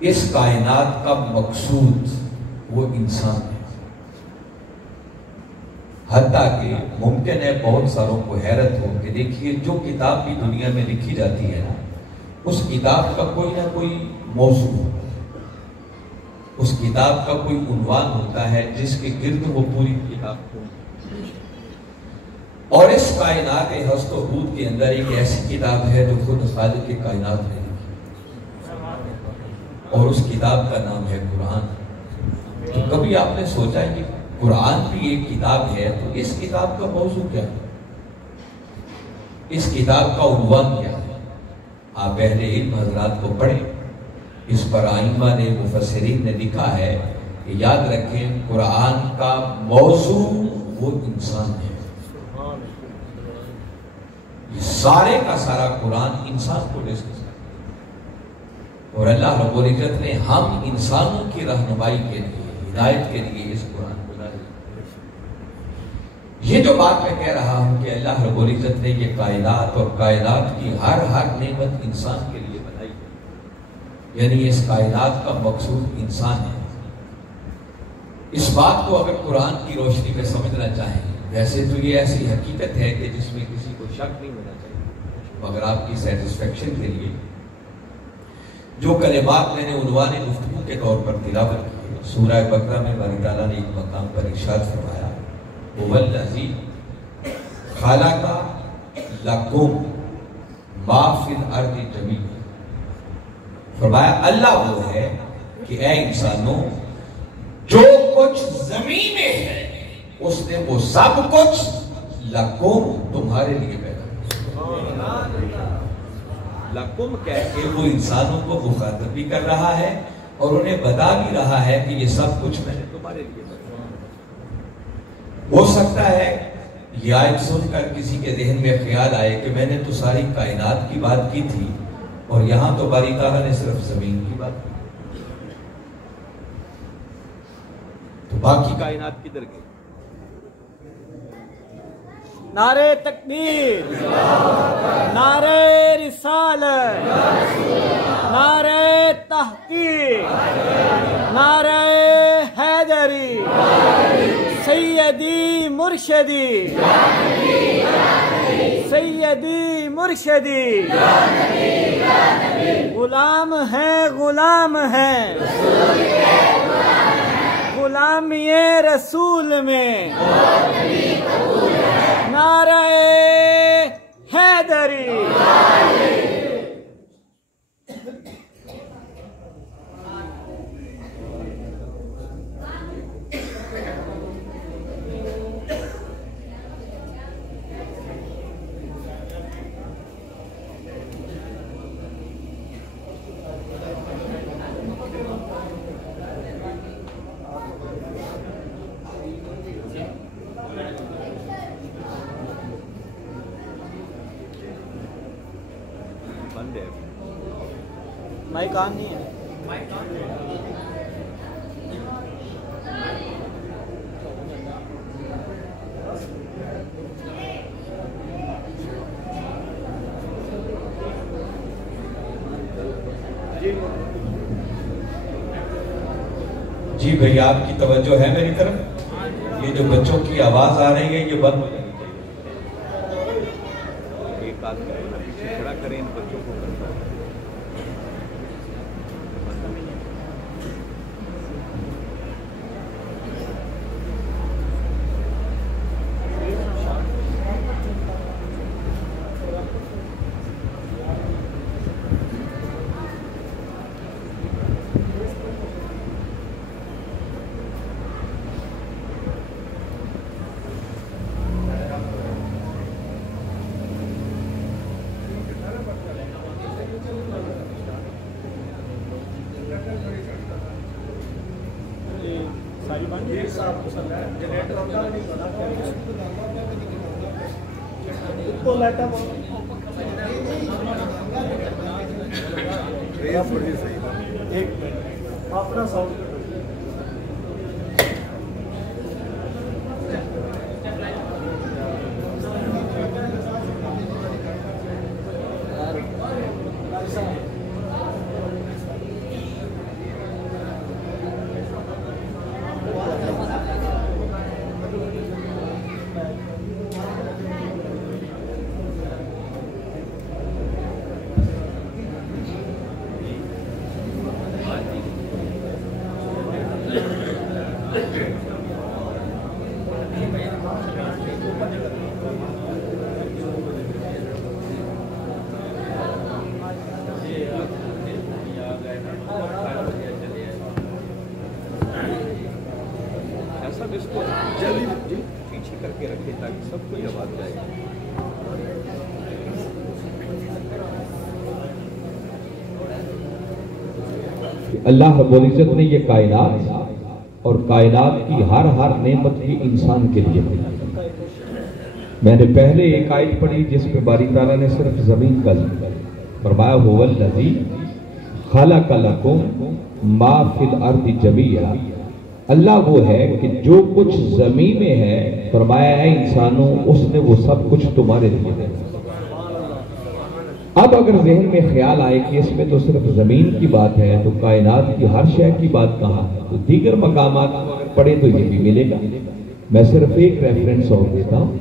اس کائنات کا مقصود وہ انسان ہے. حتیٰ کہ ممکن ہے بہت ساروں کو حیرت ہو کہ دیکھیے جو کتاب بھی دنیا میں لکھی جاتی ہے نا، اس کتاب کا کوئی نہ کوئی موضوع ہوتا ہے، اس کتاب کا کوئی عنوان ہوتا ہے جس کے گرد وہ پوری کتاب کو. اور اس کائنات ہست و بود کے اندر ایک ایسی کتاب ہے جو خود خالق کائنات نے لکھی، اور اس کتاب کا نام ہے قرآن. تو کبھی آپ نے سوچا کہ قرآن بھی ایک کتاب ہے، تو اس کتاب کا موضوع کیا ہے، اس کتاب کا عنوان کیا ہے؟ آپ اہل علم حضرات کو پڑھیں، اس پر ائمہ نے، مفسرین نے لکھا ہے کہ یاد رکھیں قرآن کا موضوع وہ انسان ہے. یہ سارے کا سارا قرآن انسان کو ڈسکس کرتا ہے، اور اللہ رب العزت نے ہم انسانوں کی رہنمائی کے لیے، ہدایت کے لیے اس قرآن کو نازل کیا. یہ جو بات میں کہہ رہا ہوں کہ اللہ رب العزت نے یہ کائنات اور کائنات کی ہر نعمت انسان کے لیے بنائی، یعنی اس کائنات کا مقصود انسان ہے. اس بات کو اگر قرآن کی روشنی میں سمجھنا چاہیں، ویسے تو یہ ایسی حقیقت ہے کہ جس میں کسی کو شک نہیں ہونا چاہیے، مگر آپ کی سیٹسفیکشن کے لیے جو کلمات میں نے عنوان گفتگو کے طور پر تلاوت کی، سورہ بقرہ میں باری تعالیٰ نے ایک مقام پر ارشاد فرمایا، وَالَّذِي خَلَقَ لَكُمْ مَا فِي الْأَرْضِ جَمِيعًا. فرمایا اللہ وہ ہے کہ اے انسانوں، جو کچھ زمین میں ہے اس نے وہ سب کچھ لکم تمہارے لیے پیدا کیا. لکم کہہ کے وہ انسانوں کو مخاطب بھی کر رہا ہے اور انہیں بتا بھی رہا ہے کہ یہ سب کچھ میں نے تمہارے لیے پیدا کیا. ہو سکتا ہے یہ آیت سن کر کسی کے ذہن میں خیال آئے کہ میں نے تو ساری کائنات کی بات کی تھی اور یہاں تو باری تعالیٰ نے صرف زمین کی بات کی، تو باقی کائنات کدھر گئی؟ نعرہ تکبیر، نعرہ رسالت، نعرہ تحقیق، نعرہ حیدری، سیدی مرشدی، سیدی مرشدی، غلام ہیں غلام ہیں غلامی رسول میں، نعرہ حیدری. مائک آن نہیں ہے. جی بھئی آپ کی توجہ ہے میری طرف؟ یہ جو بچوں کی آواز آ رہی ہے یہ بند ہو جانی چاہیے. ایک آدمی پیچھے کھڑا کریں ان بچوں کو. اپنا ساؤنڈ سب کو یہ بات جائے گی. اللہ رب العزت نے یہ کائنات اور کائنات کی ہر نعمت کی انسان کے لیے بنائی. میں نے پہلے ایک آیت پڑھی جس پہ باری تعالیٰ نے صرف زمین کا ذکر فرمایا هو الذی خلق لکم ما فی الارض جمیعا. اللہ وہ ہے کہ جو کچھ زمین میں ہے فرمایا ہے انسانوں اس نے وہ سب کچھ تمہارے لیے دیا. اب اگر ذہن میں خیال آئے کہ اس میں تو صرف زمین کی بات ہے تو کائنات کی ہر شے کی بات کہاں ہے, تو دیگر مقامات پڑھیں تو یہ بھی ملے گا. میں صرف ایک ریفرنس اور دیتا ہوں.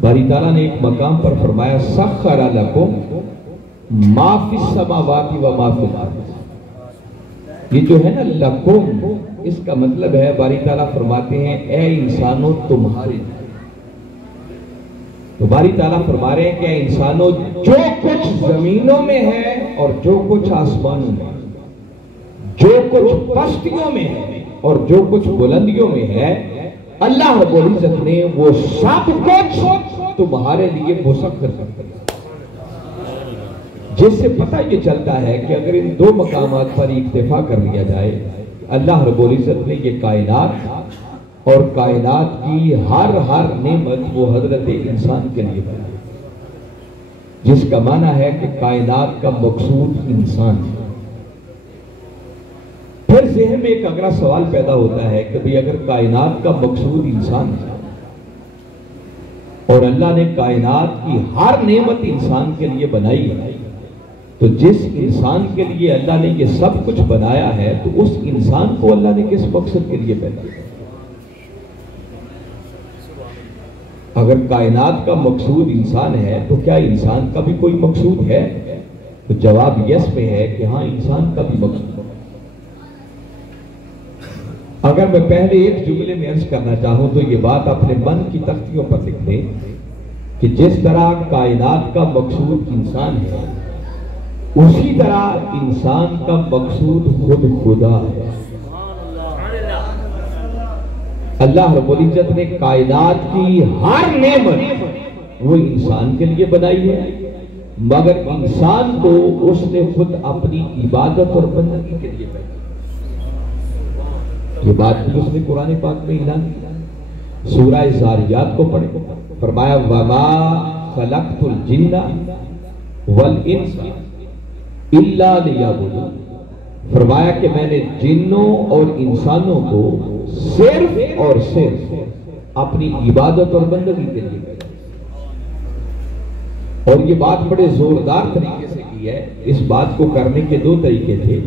باری تعالیٰ نے ایک مقام پر فرمایا سخر لکم ما فی السماوات و ما فی الارض. یہ جو ہے نا لکم, اس کا مطلب ہے باری تعالیٰ فرماتے ہیں اے انسانوں تمہارے. تو باری تعالیٰ فرما رہے ہیں کہ اے انسانوں جو کچھ زمینوں میں ہے اور جو کچھ آسمانوں میں, جو کچھ پستیوں میں ہے اور جو کچھ بلندیوں میں ہے, اللہ رب العزت نے وہ سب کچھ تمہارے لیے مسخر کر دیا. جس سے پتہ یہ چلتا ہے کہ اگر ان دو مقامات پر اکتفا کر لیا جائے, اللہ رب العزت نے یہ کائنات اور کائنات کی ہر نعمت وہ حضرت انسان کے لیے بنائی, جس کا معنی ہے کہ کائنات کا مقصود انسان ہے. پھر ذہن میں ایک اگلا سوال پیدا ہوتا ہے کہ بھئی اگر کائنات کا مقصود انسان ہے اور اللہ نے کائنات کی ہر نعمت انسان کے لیے بنائی ہے, تو جس انسان کے لیے اللہ نے یہ سب کچھ بنایا ہے تو اس انسان کو اللہ نے کس مقصد کے لیے بنایا؟ اگر کائنات کا مقصود انسان ہے تو کیا انسان کا بھی کوئی مقصود ہے؟ تو جواب یس میں ہے کہ ہاں انسان کا بھی مقصود ہے. اگر میں پہلے ایک جملے میں عرض کرنا چاہوں تو یہ بات اپنے من کی تختیوں پر لکھ دیں کہ جس طرح کائنات کا مقصود انسان ہے اسی طرح انسان کا مقصود خود خدا ہے. اللہ رب العزت نے کائنات کی ہر نعمت وہ انسان کے لیے بنائی ہے, مگر انسان کو اس نے خود اپنی عبادت اور بندگی کے لیے بنائی. یہ بات بھی اس نے قرآن پاک میں اعلان کیا. سورہ زاریات کو پڑھیں, فرمایا وَمَا خَلَقْتُ الْجِنَّ وَالْإِنسَ إِلَّا لِيَعْبُدُونِ. فرمایا کہ میں نے جنوں اور انسانوں کو صرف اور صرف اپنی عبادت اور بندگی کے لیے پیدا. اور یہ بات بڑے زوردار طریقے سے کی ہے. اس بات کو کرنے کے دو طریقے تھے.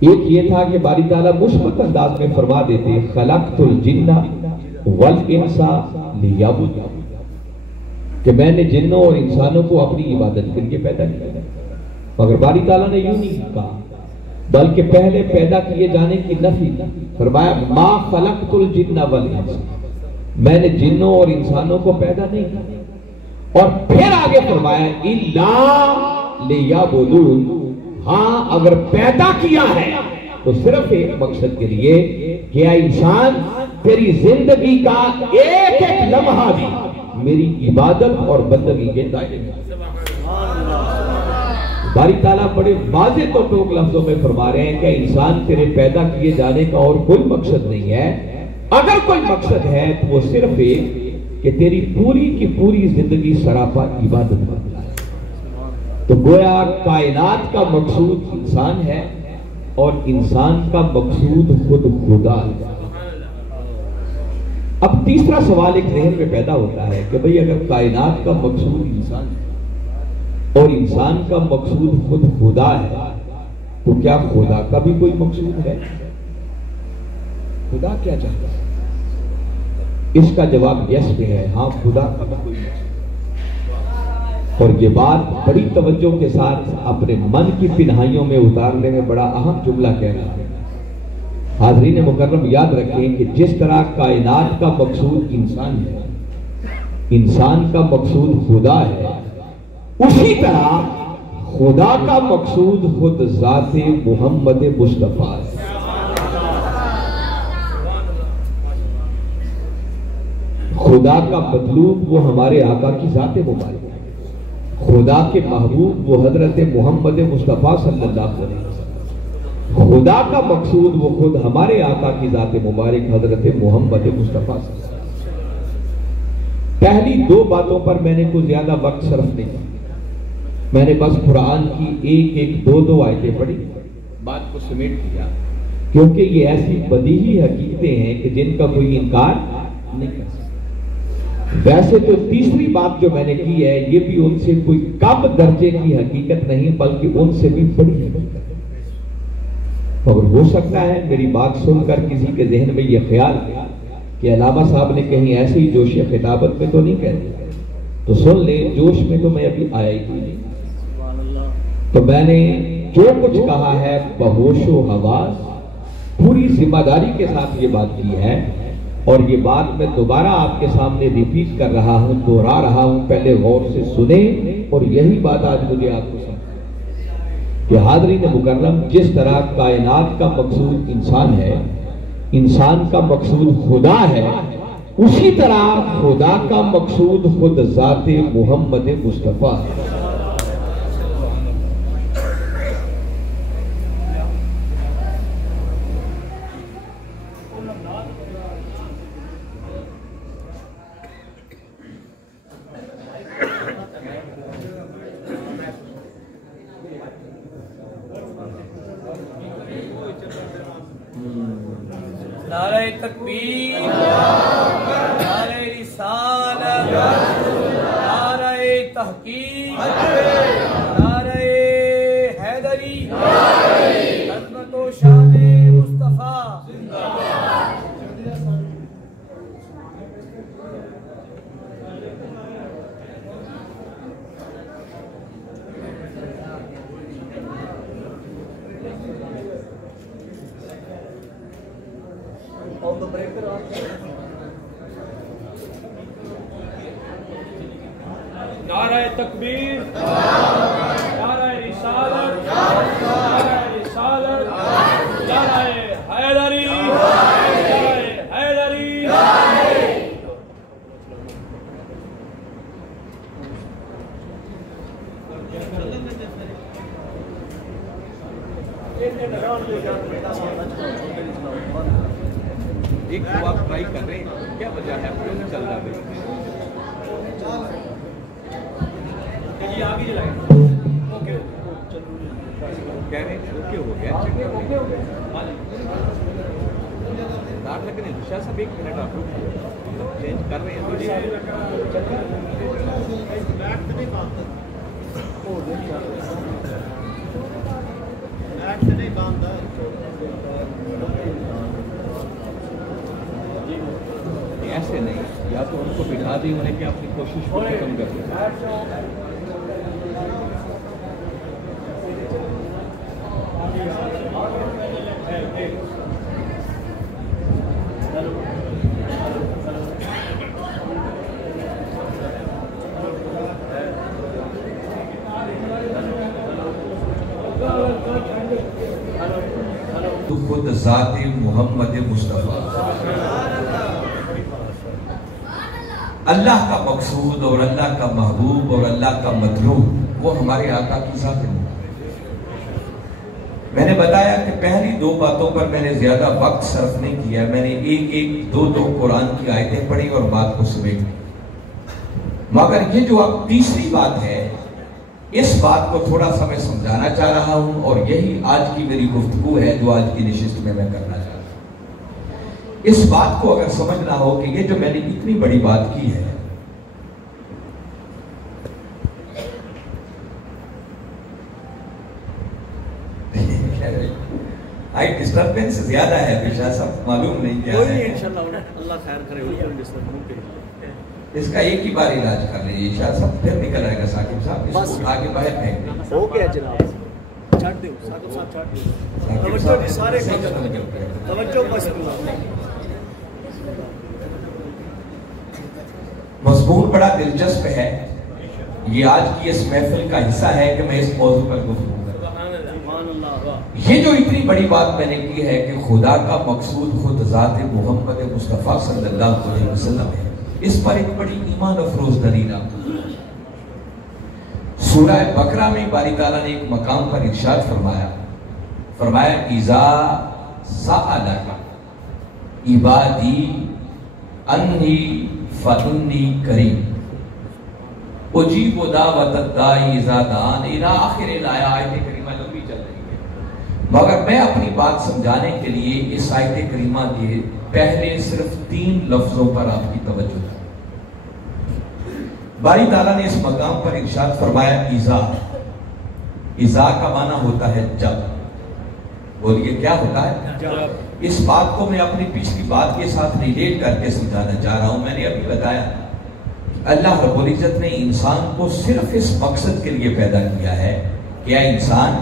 ایک یہ تھا کہ باری تعالیٰ مثبت انداز میں فرما دیتے خلقت الجن والانس لیعبدون, کہ میں نے جنوں اور انسانوں کو اپنی عبادت کے لیے پیدا کیا. مگر باری تعالیٰ نے یوں نہیں کہا, بلکہ پہلے پیدا کیے جانے کی نفی. فرمایا ما خلقت الجن والانس, میں نے جنوں اور انسانوں کو پیدا نہیں کیا. اور پھر آگے فرمایا الا لیعبدون, ہاں اگر پیدا کیا ہے تو صرف ایک مقصد کے لیے کہ اے انسان تیری زندگی کا ایک لمحہ بھی میری عبادت اور بندگی کے دائرے میں. باری تعالیٰ بڑے واضح تو ٹوک لفظوں میں فرما رہے ہیں کہ انسان تیرے پیدا کیے جانے کا اور کوئی مقصد نہیں ہے. اگر کوئی مقصد ہے تو وہ صرف ایک کہ تیری پوری کی پوری زندگی سراپا عبادت بن جائے. تو گویا کائنات کا مقصود انسان ہے اور انسان کا مقصود خود خدا ہے. اب تیسرا سوال ایک ذہن میں پیدا ہوتا ہے کہ بھئی اگر کائنات کا مقصود انسان ہے اور انسان کا مقصود خود خدا ہے تو کیا خدا کا بھی کوئی مقصود ہے؟ خدا کیا چاہتا ہے؟ اس کا جواب یس میں ہے, ہاں خدا کا بھی کوئی مقصود. اور یہ بات بڑی توجہ کے ساتھ اپنے من کی پنہائیوں میں اتارنے میں بڑا اہم جملہ کہہ رہا ہے. حاضرین مکرم یاد رکھیں کہ جس طرح کائنات کا مقصود انسان ہے, انسان کا مقصود خدا ہے, اسی طرح خدا کا مقصود خود ذات محمد مصطفیٰ ہے. خدا کا مطلوب وہ ہمارے آقا کی ذات مبارک ہے، خدا کے محبوب وہ حضرت محمد مصطفیٰ صلی اللہ علیہ وسلم، خدا کا مقصود وہ خود ہمارے آقا کی ذات مبارک حضرت محمد مصطفیٰ صلی اللہ علیہ وسلم۔ پہلی دو باتوں پر میں نے کوئی زیادہ وقت صرف نہیں کیا، میں نے بس قرآن کی ایک دو آیتیں پڑھی، بات کو سمیٹ دیا، کیونکہ یہ ایسی بدیہی حقیقتیں ہیں کہ جن کا کوئی انکار نہیں کر سکتا۔ ویسے تو تیسری بات جو میں نے کی ہے یہ بھی ان سے کوئی کم درجے کی حقیقت نہیں بلکہ ان سے بھی بڑی حقیقت ہے، اور ہو سکتا ہے میری بات سن کر کسی کے ذہن میں یہ خیال کہ علامہ صاحب نے کہیں ایسے ہی جوش خطابت میں تو نہیں کہہ دیا، تو سن لے جوش میں تو میں ابھی آیا ہی نہیں، تو میں نے جو کچھ کہا ہے بہوش و حواس پوری ذمہ داری کے ساتھ یہ بات کی ہے، اور یہ بات میں دوبارہ آپ کے سامنے ریپیٹ کر رہا ہوں، دوہرا رہا ہوں، پہلے غور سے سنیں، اور یہی بات آج مجھے آپ کو سمجھنا کہ حاضرین مکرم، جس طرح کائنات کا مقصود انسان ہے، انسان کا مقصود خدا ہے، اسی طرح خدا کا مقصود خود ذات محمد مصطفیٰ ہے۔ نعرہ تکبیر، نعرہ رسالت، نعرہ تحقیق، نعرہ حیدری، عظمت و شان مصطفیٰ۔ نعرہ تکبیر، نعرہ رسالت، نعرہ رسالت، نعرہ حیدری، نعرہ حیدری۔ ایک تو آپ ٹرائی کر رہے ہیں، کیا وجہ ہے کیوں نہیں چل رہا ہے؟ جی آگے جلائیں۔ اوکے کہہ رہے ہیں اوکے ہو گیا، ڈاٹ لگ رہے ہیں شاہ صاحب، ایک منٹ آپ چینج کر رہے ہیں۔ ایسے نہیں، یا تو ان کو بٹھا دی انہیں کہ اپنی کوشش کو ختم کر دیں۔ تو خود ذات محمد مصطفیٰ، اللہ کا مقصود اور اللہ کا محبوب اور اللہ کا مطلوب وہ ہمارے آقا کی ذات ہے۔ میں نے بتایا کہ پہلی دو باتوں پر میں نے زیادہ وقت صرف نہیں کیا، میں نے ایک دو قرآن کی آیتیں پڑھی اور بات کو سمیٹ دی، مگر یہ جو اب تیسری بات ہے اس بات کو تھوڑا سا میں سمجھانا چاہ رہا ہوں، اور یہی آج کی میری گفتگو ہے جو آج کی نشست میں کرنا چاہتا ہوں۔ اس بات کو اگر سمجھنا ہو کہ یہ جو میں نے اتنی بڑی بات کی ہے، آئی ڈسٹربنس زیادہ ہے پیشہ صاحب، معلوم نہیں کیا ہے، انشاءاللہ اللہ خیر کرے۔ اس کا ایک ہی بار علاج کر لیجیے شاہ صاحب، پھر نکل آئے گا ثاقب صاحب، اس کو اٹھا کے باہر پھینک دیں۔ ہو گیا جناب، چھاٹ دیں ثاقب صاحب، چھاٹ دیں۔ توجہ جی سارے توجہ بس۔ مضمون بڑا دلچسپ ہے، یہ آج کی اس محفل کا حصہ ہے کہ میں اس موضوع پر گفتگو کروں۔ یہ جو اتنی بڑی بات میں نے کی ہے کہ خدا کا مقصود خود ذات محمد مصطفیٰ صلی اللہ علیہ وسلم ہے، اس پر ایک بڑی ایمان افروز دلیل سورہ بقرہ میں باری تعالیٰ نے ایک مقام پر ارشاد فرمایا اذا سألک عبادی انی فإنی قریب اجیب دعوت الداعی اذا دعان الی آخر الآیہ. آیت کریمہ لمبی چل رہی ہے مگر میں اپنی بات سمجھانے کے لیے اس آیت کریمہ کے پہلے صرف 3 لفظوں پر آپ کی توجہ ہے. باری تعالیٰ نے اس مقام پر ارشاد فرمایا اذا کا معنی ہوتا ہے جب. بولیے کیا ہوتا ہے؟ اس بات کو میں اپنی پچھلی بات کے ساتھ ریلیٹ کر کے سمجھانا چاہ رہا ہوں. میں نے ابھی بتایا اللہ رب العزت نے انسان کو صرف اس مقصد کے لیے پیدا کیا ہے. کیا انسان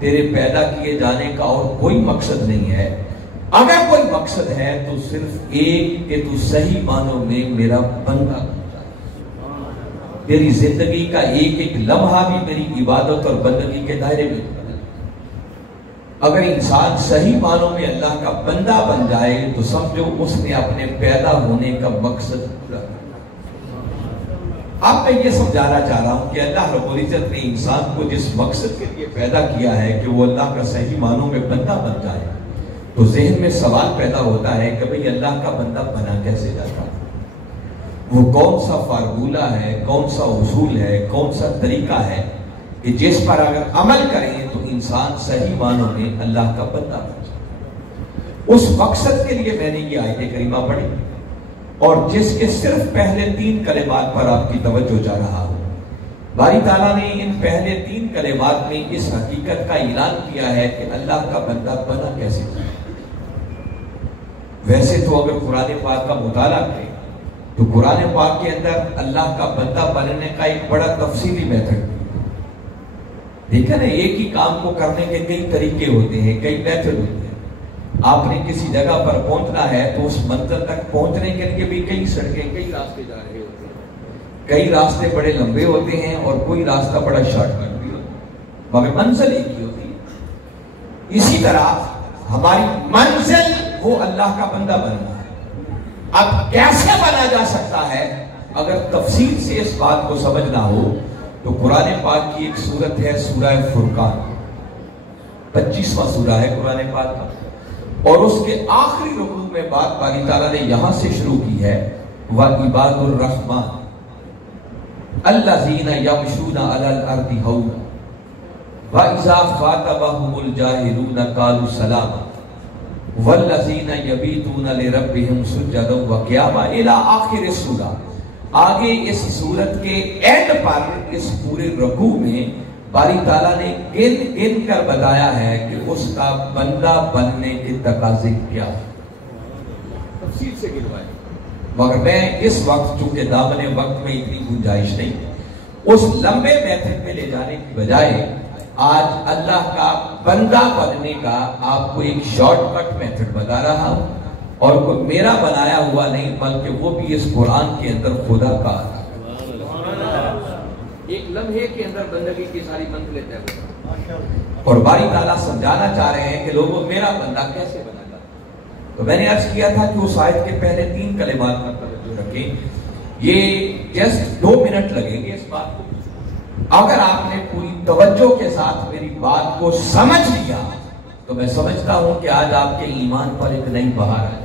تیرے پیدا کیے جانے کا اور کوئی مقصد نہیں ہے؟ اگر کوئی مقصد ہے تو صرف ایک کہ تو صحیح معنوں میں میرا بندہ بن جائے. تیری زندگی کا ایک ایک لمحہ بھی میری عبادت اور بندگی کے دائرے میں. اگر انسان صحیح معنوں میں اللہ کا بندہ بن جائے تو سمجھو اس نے اپنے پیدا ہونے کا مقصد پورا کر. اب میں یہ سمجھانا چاہ رہا ہوں کہ اللہ رب العزت نے انسان کو جس مقصد کے لیے پیدا کیا ہے کہ وہ اللہ کا صحیح معنوں میں بندہ بن جائے تو ذہن میں سوال پیدا ہوتا ہے کہ بھئی اللہ کا بندہ بنا کیسے جاتا ہے؟ وہ کون سا فارمولہ ہے، کون سا اصول ہے، کون سا طریقہ ہے کہ جس پر اگر عمل کریں تو انسان صحیح معنوں میں اللہ کا بندہ بن جائے؟ اس مقصد کے لیے میں نے یہ آیت کریمہ پڑھی اور جس کے صرف پہلے 3 کلمات پر آپ کی توجہ چاہ رہا ہوں. باری تعالیٰ نے ان پہلے 3 کلمات میں اس حقیقت کا اعلان کیا ہے کہ اللہ کا بندہ بنا کیسے جائے. ویسے تو اگر قرآن پاک کا مطالعہ کریں تو قرآن پاک کے اندر اللہ کا بندہ بننے کا ایک بڑا تفصیلی میتھڈ دیکھا نا. ایک ہی کام کو کرنے کے کئی طریقے ہوتے ہیں، کئی میتھڈ ہوتے ہیں. آپ نے کسی جگہ پر پہنچنا ہے تو اس منزل تک پہنچنے کے لیے بھی کئی سڑکیں، کئی راستے جا رہے ہوتے ہیں. کئی راستے بڑے لمبے ہوتے ہیں اور کوئی راستہ بڑا شارٹ کٹ بھی ہوتا ہے مگر منزل ایک ہی ہوتی ہے. اسی طرح ہماری منزل وہ اللہ کا بندہ بننا ہے. اب کیسے بنا جا سکتا ہے؟ اگر تفصیل سے اس بات کو سمجھنا ہو تو قرآن پاک کی ایک سورت ہے سورہ فرقان، 25واں سورہ ہے قرآن پاک کا، اور اس کے آخری رکوع میں بات باری تعالیٰ نے یہاں سے شروع کی ہے وَعِبَادُ الرَّحْمَنِ الَّذِينَ يَمْشُونَ عَلَى الْأَرْضِ هَوْنًا وَإِذَا خَاطَبَهُمُ الْجَاهِلُونَ قَالُوا سَلَامًا وَالَّذِينَ يَبِيتُونَ لِرَبِّهِمْ سُجَّدًا وَقِيَامًا إِلَى آخر السورہ. آگے اس سورت کے اینڈ پر اس پورے رکوع میں باری تعالیٰ نے گن کر بتایا ہے کہ اس کا بندہ بننے کے تقاضے کیا ہے. تفصیل سے گنوائے مگر میں اس وقت چونکہ دامن وقت میں اتنی گنجائش نہیں، اس لمبے میتھڈ میں لے جانے کی بجائے آج اللہ کا بندہ بننے کا آپ کو ایک شارٹ کٹ میتھڈ بتا رہا ہوں اور کوئی میرا بنایا ہوا نہیں بلکہ وہ بھی اس قرآن کے اندر خدا کا آتا ہے. ایک لمحے کے اندر بندگی کی ساری منزلیں طے ہوتی ہیں اور باری تعالیٰ سمجھانا چاہ رہے ہیں کہ لوگوں میرا بندہ کیسے بنا گا. تو میں نے عرض کیا تھا کہ اس آیت کے پہلے 3 کلمات پر توجہ رکھیں. یہ جسٹ 2 منٹ لگیں گے اس بات کو. اگر آپ نے پوری توجہ کے ساتھ میری بات کو سمجھ لیا تو میں سمجھتا ہوں کہ آج آپ کے ایمان پر ایک نئی بہار آئے.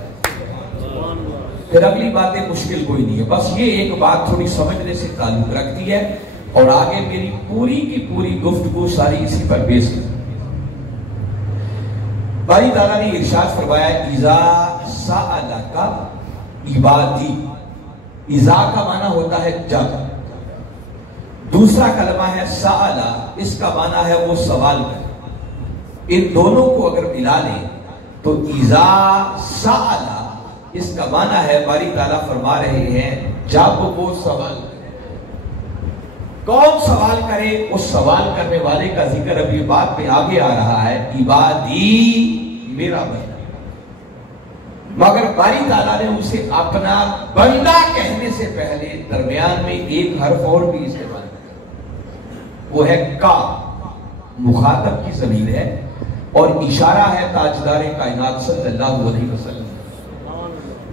پھر اگلی باتیں مشکل کوئی نہیں ہے، بس یہ ایک بات تھوڑی سمجھنے سے تعلق رکھتی ہے اور آگے میری پوری کی پوری گفتگو ساری اسی پر بیس کرتی ہے. باری تعالیٰ نے ارشاد فرمایا اذا سألک عبادی. اذا کا معنی ہوتا ہے جب. دوسرا کلمہ ہے سأل، اس کا معنی ہے وہ سوال کرے. ان دونوں کو اگر ملا لیں تو اذا سأل اس کا معنی ہے باری تعالیٰ فرما رہے ہیں جب وہ سوال کرے. کون سوال کرے؟ اس سوال کرنے والے کا ذکر ابھی بات میں آگے آ رہا ہے عبادی میرا بندہ. مگر باری تعالیٰ نے اسے اپنا بندہ کہنے سے پہلے درمیان میں ایک حرف اور بھی استعمال کیا، وہ ہے کا. مخاطب کی ضمیر ہے اور اشارہ ہے تاجدار کائنات صلی اللہ علیہ وسلم.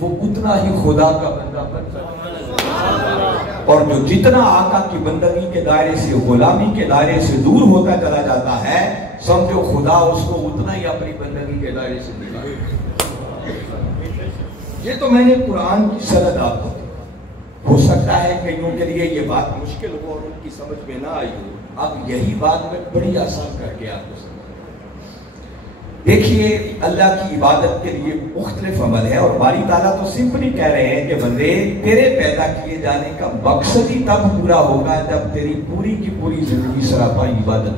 وہ اتنا ہی خدا کا بندہ بن سکتا ہے، اور جو جتنا آقا کی بندگی کے دائرے سے، غلامی کے دائرے سے دور ہوتا چلا جاتا ہے، سمجھو خدا اس کو اتنا ہی اپنی بندگی کے دائرے سے دلا۔ یہ تو میں نے قرآن کی سند آپ کو، ہو سکتا ہے کئیوں کے لیے یہ بات مشکل ہو اور ان کی سمجھ میں نہ آئی ہو، اب یہی بات میں بڑی آسان کر کے آپ کو سمجھ۔ دیکھیے اللہ کی عبادت کے لیے مختلف عمل ہے، اور باری تعالیٰ تو سمپلی کہہ رہے ہیں کہ بندے تیرے پیدا کیے جانے کا مقصد ہی تب پورا ہوگا جب تیری پوری کی پوری زندگی سراپا عبادت۔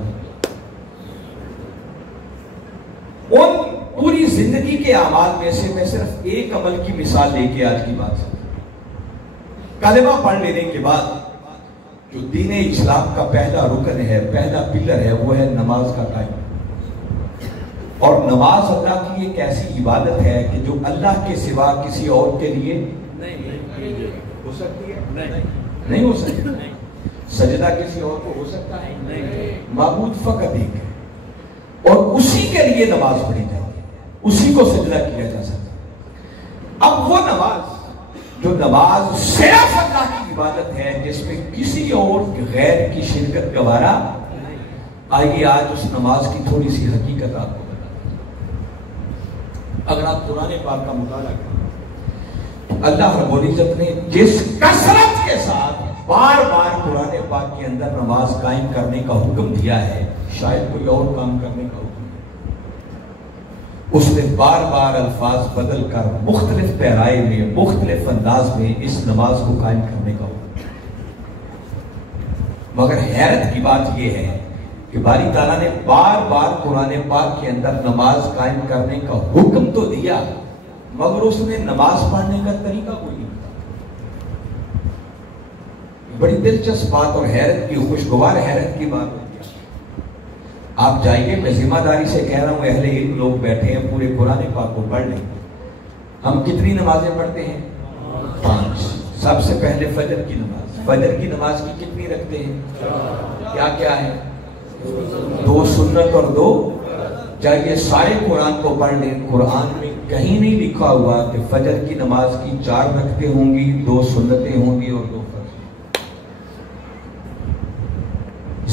ان پوری زندگی کے اعمال میں سے میں صرف ایک عمل کی مثال لے کے آج کی بات سمجھ۔ کلمہ پڑھ لینے کے بعد جو دین اسلام کا پہلا رکن ہے، پہلا پلر ہے، وہ ہے نماز کا قائم۔ اور نماز اللہ کی ایک ایسی عبادت ہے کہ جو اللہ کے سوا کسی اور کے لیے ہو سکتی ہے، نہیں ہو سکتی۔ سجدہ کسی اور کو ہو سکتا ہے، معبود فقط ایک ہے، اور اسی کے لیے نماز پڑھی جاتی ہے، اسی کو سجدہ کیا جا سکتا ہے۔ اب وہ نماز جو نماز صرف اللہ کی عبادت ہے، جس میں کسی اور غیر کی شرکت گوارا، آئیے آج اس نماز کی تھوڑی سی حقیقت آپ کو۔ اگر آپ قرآن پاک کا مطالعہ کریں، اللہ رب العزت نے جس کثرت کے ساتھ بار بار قرآن پاک کے اندر نماز قائم کرنے کا حکم دیا ہے، شاید کوئی اور کام کرنے کا حکم نہیں۔ اس نے بار بار الفاظ بدل کر مختلف پیرائے میں، مختلف انداز میں اس نماز کو قائم کرنے کا حکم۔ مگر حیرت کی بات یہ ہے کہ باری تعالیٰ نے بار بار قرآن پاک کے اندر نماز قائم کرنے کا حکم تو دیا، مگر اس نے نماز پڑھنے کا طریقہ کوئی نہیں بتایا۔ بڑی دلچسپ بات اور حیرت کی، خوشگوار حیرت کی بات ہوتی ہے۔ آپ جائیے، میں ذمہ داری سے کہہ رہا ہوں، اہل علم لوگ بیٹھے ہیں، پورے قرآن پاک کو پڑھ لیں۔ ہم کتنی نمازیں پڑھتے ہیں؟ 5۔ سب سے پہلے فجر کی نماز۔ فجر کی نماز کی کتنی رکھتے ہیں؟ کیا کیا ہے؟ 2 سنت اور 2۔ چاہیے سارے قرآن کو پڑھ لیں، قرآن میں کہیں نہیں لکھا ہوا کہ فجر کی نماز کی 4 رکعتیں ہوں گی، 2 سنتیں ہوں گی اور 2 فرض۔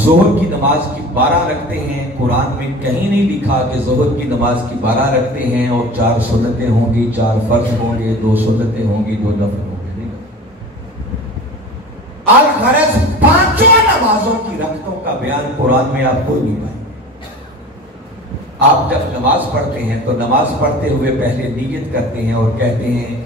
ظہر کی نماز کی 12 رکعتیں ہیں، قرآن میں کہیں نہیں لکھا کہ ظہر کی نماز کی 12 رکعتیں ہیں اور 4 سنتیں ہوں گی، 4 فرض ہوں گے، 2 سنتیں ہوں گی، 2 نفل ہوں گے۔ الغرض 5 نمازوں کی رکعتوں کا بیان قرآن میں آپ کو نہیں پائیں۔ آپ جب نماز پڑھتے ہیں تو نماز پڑھتے ہوئے پہلے نیت کرتے ہیں اور کہتے ہیں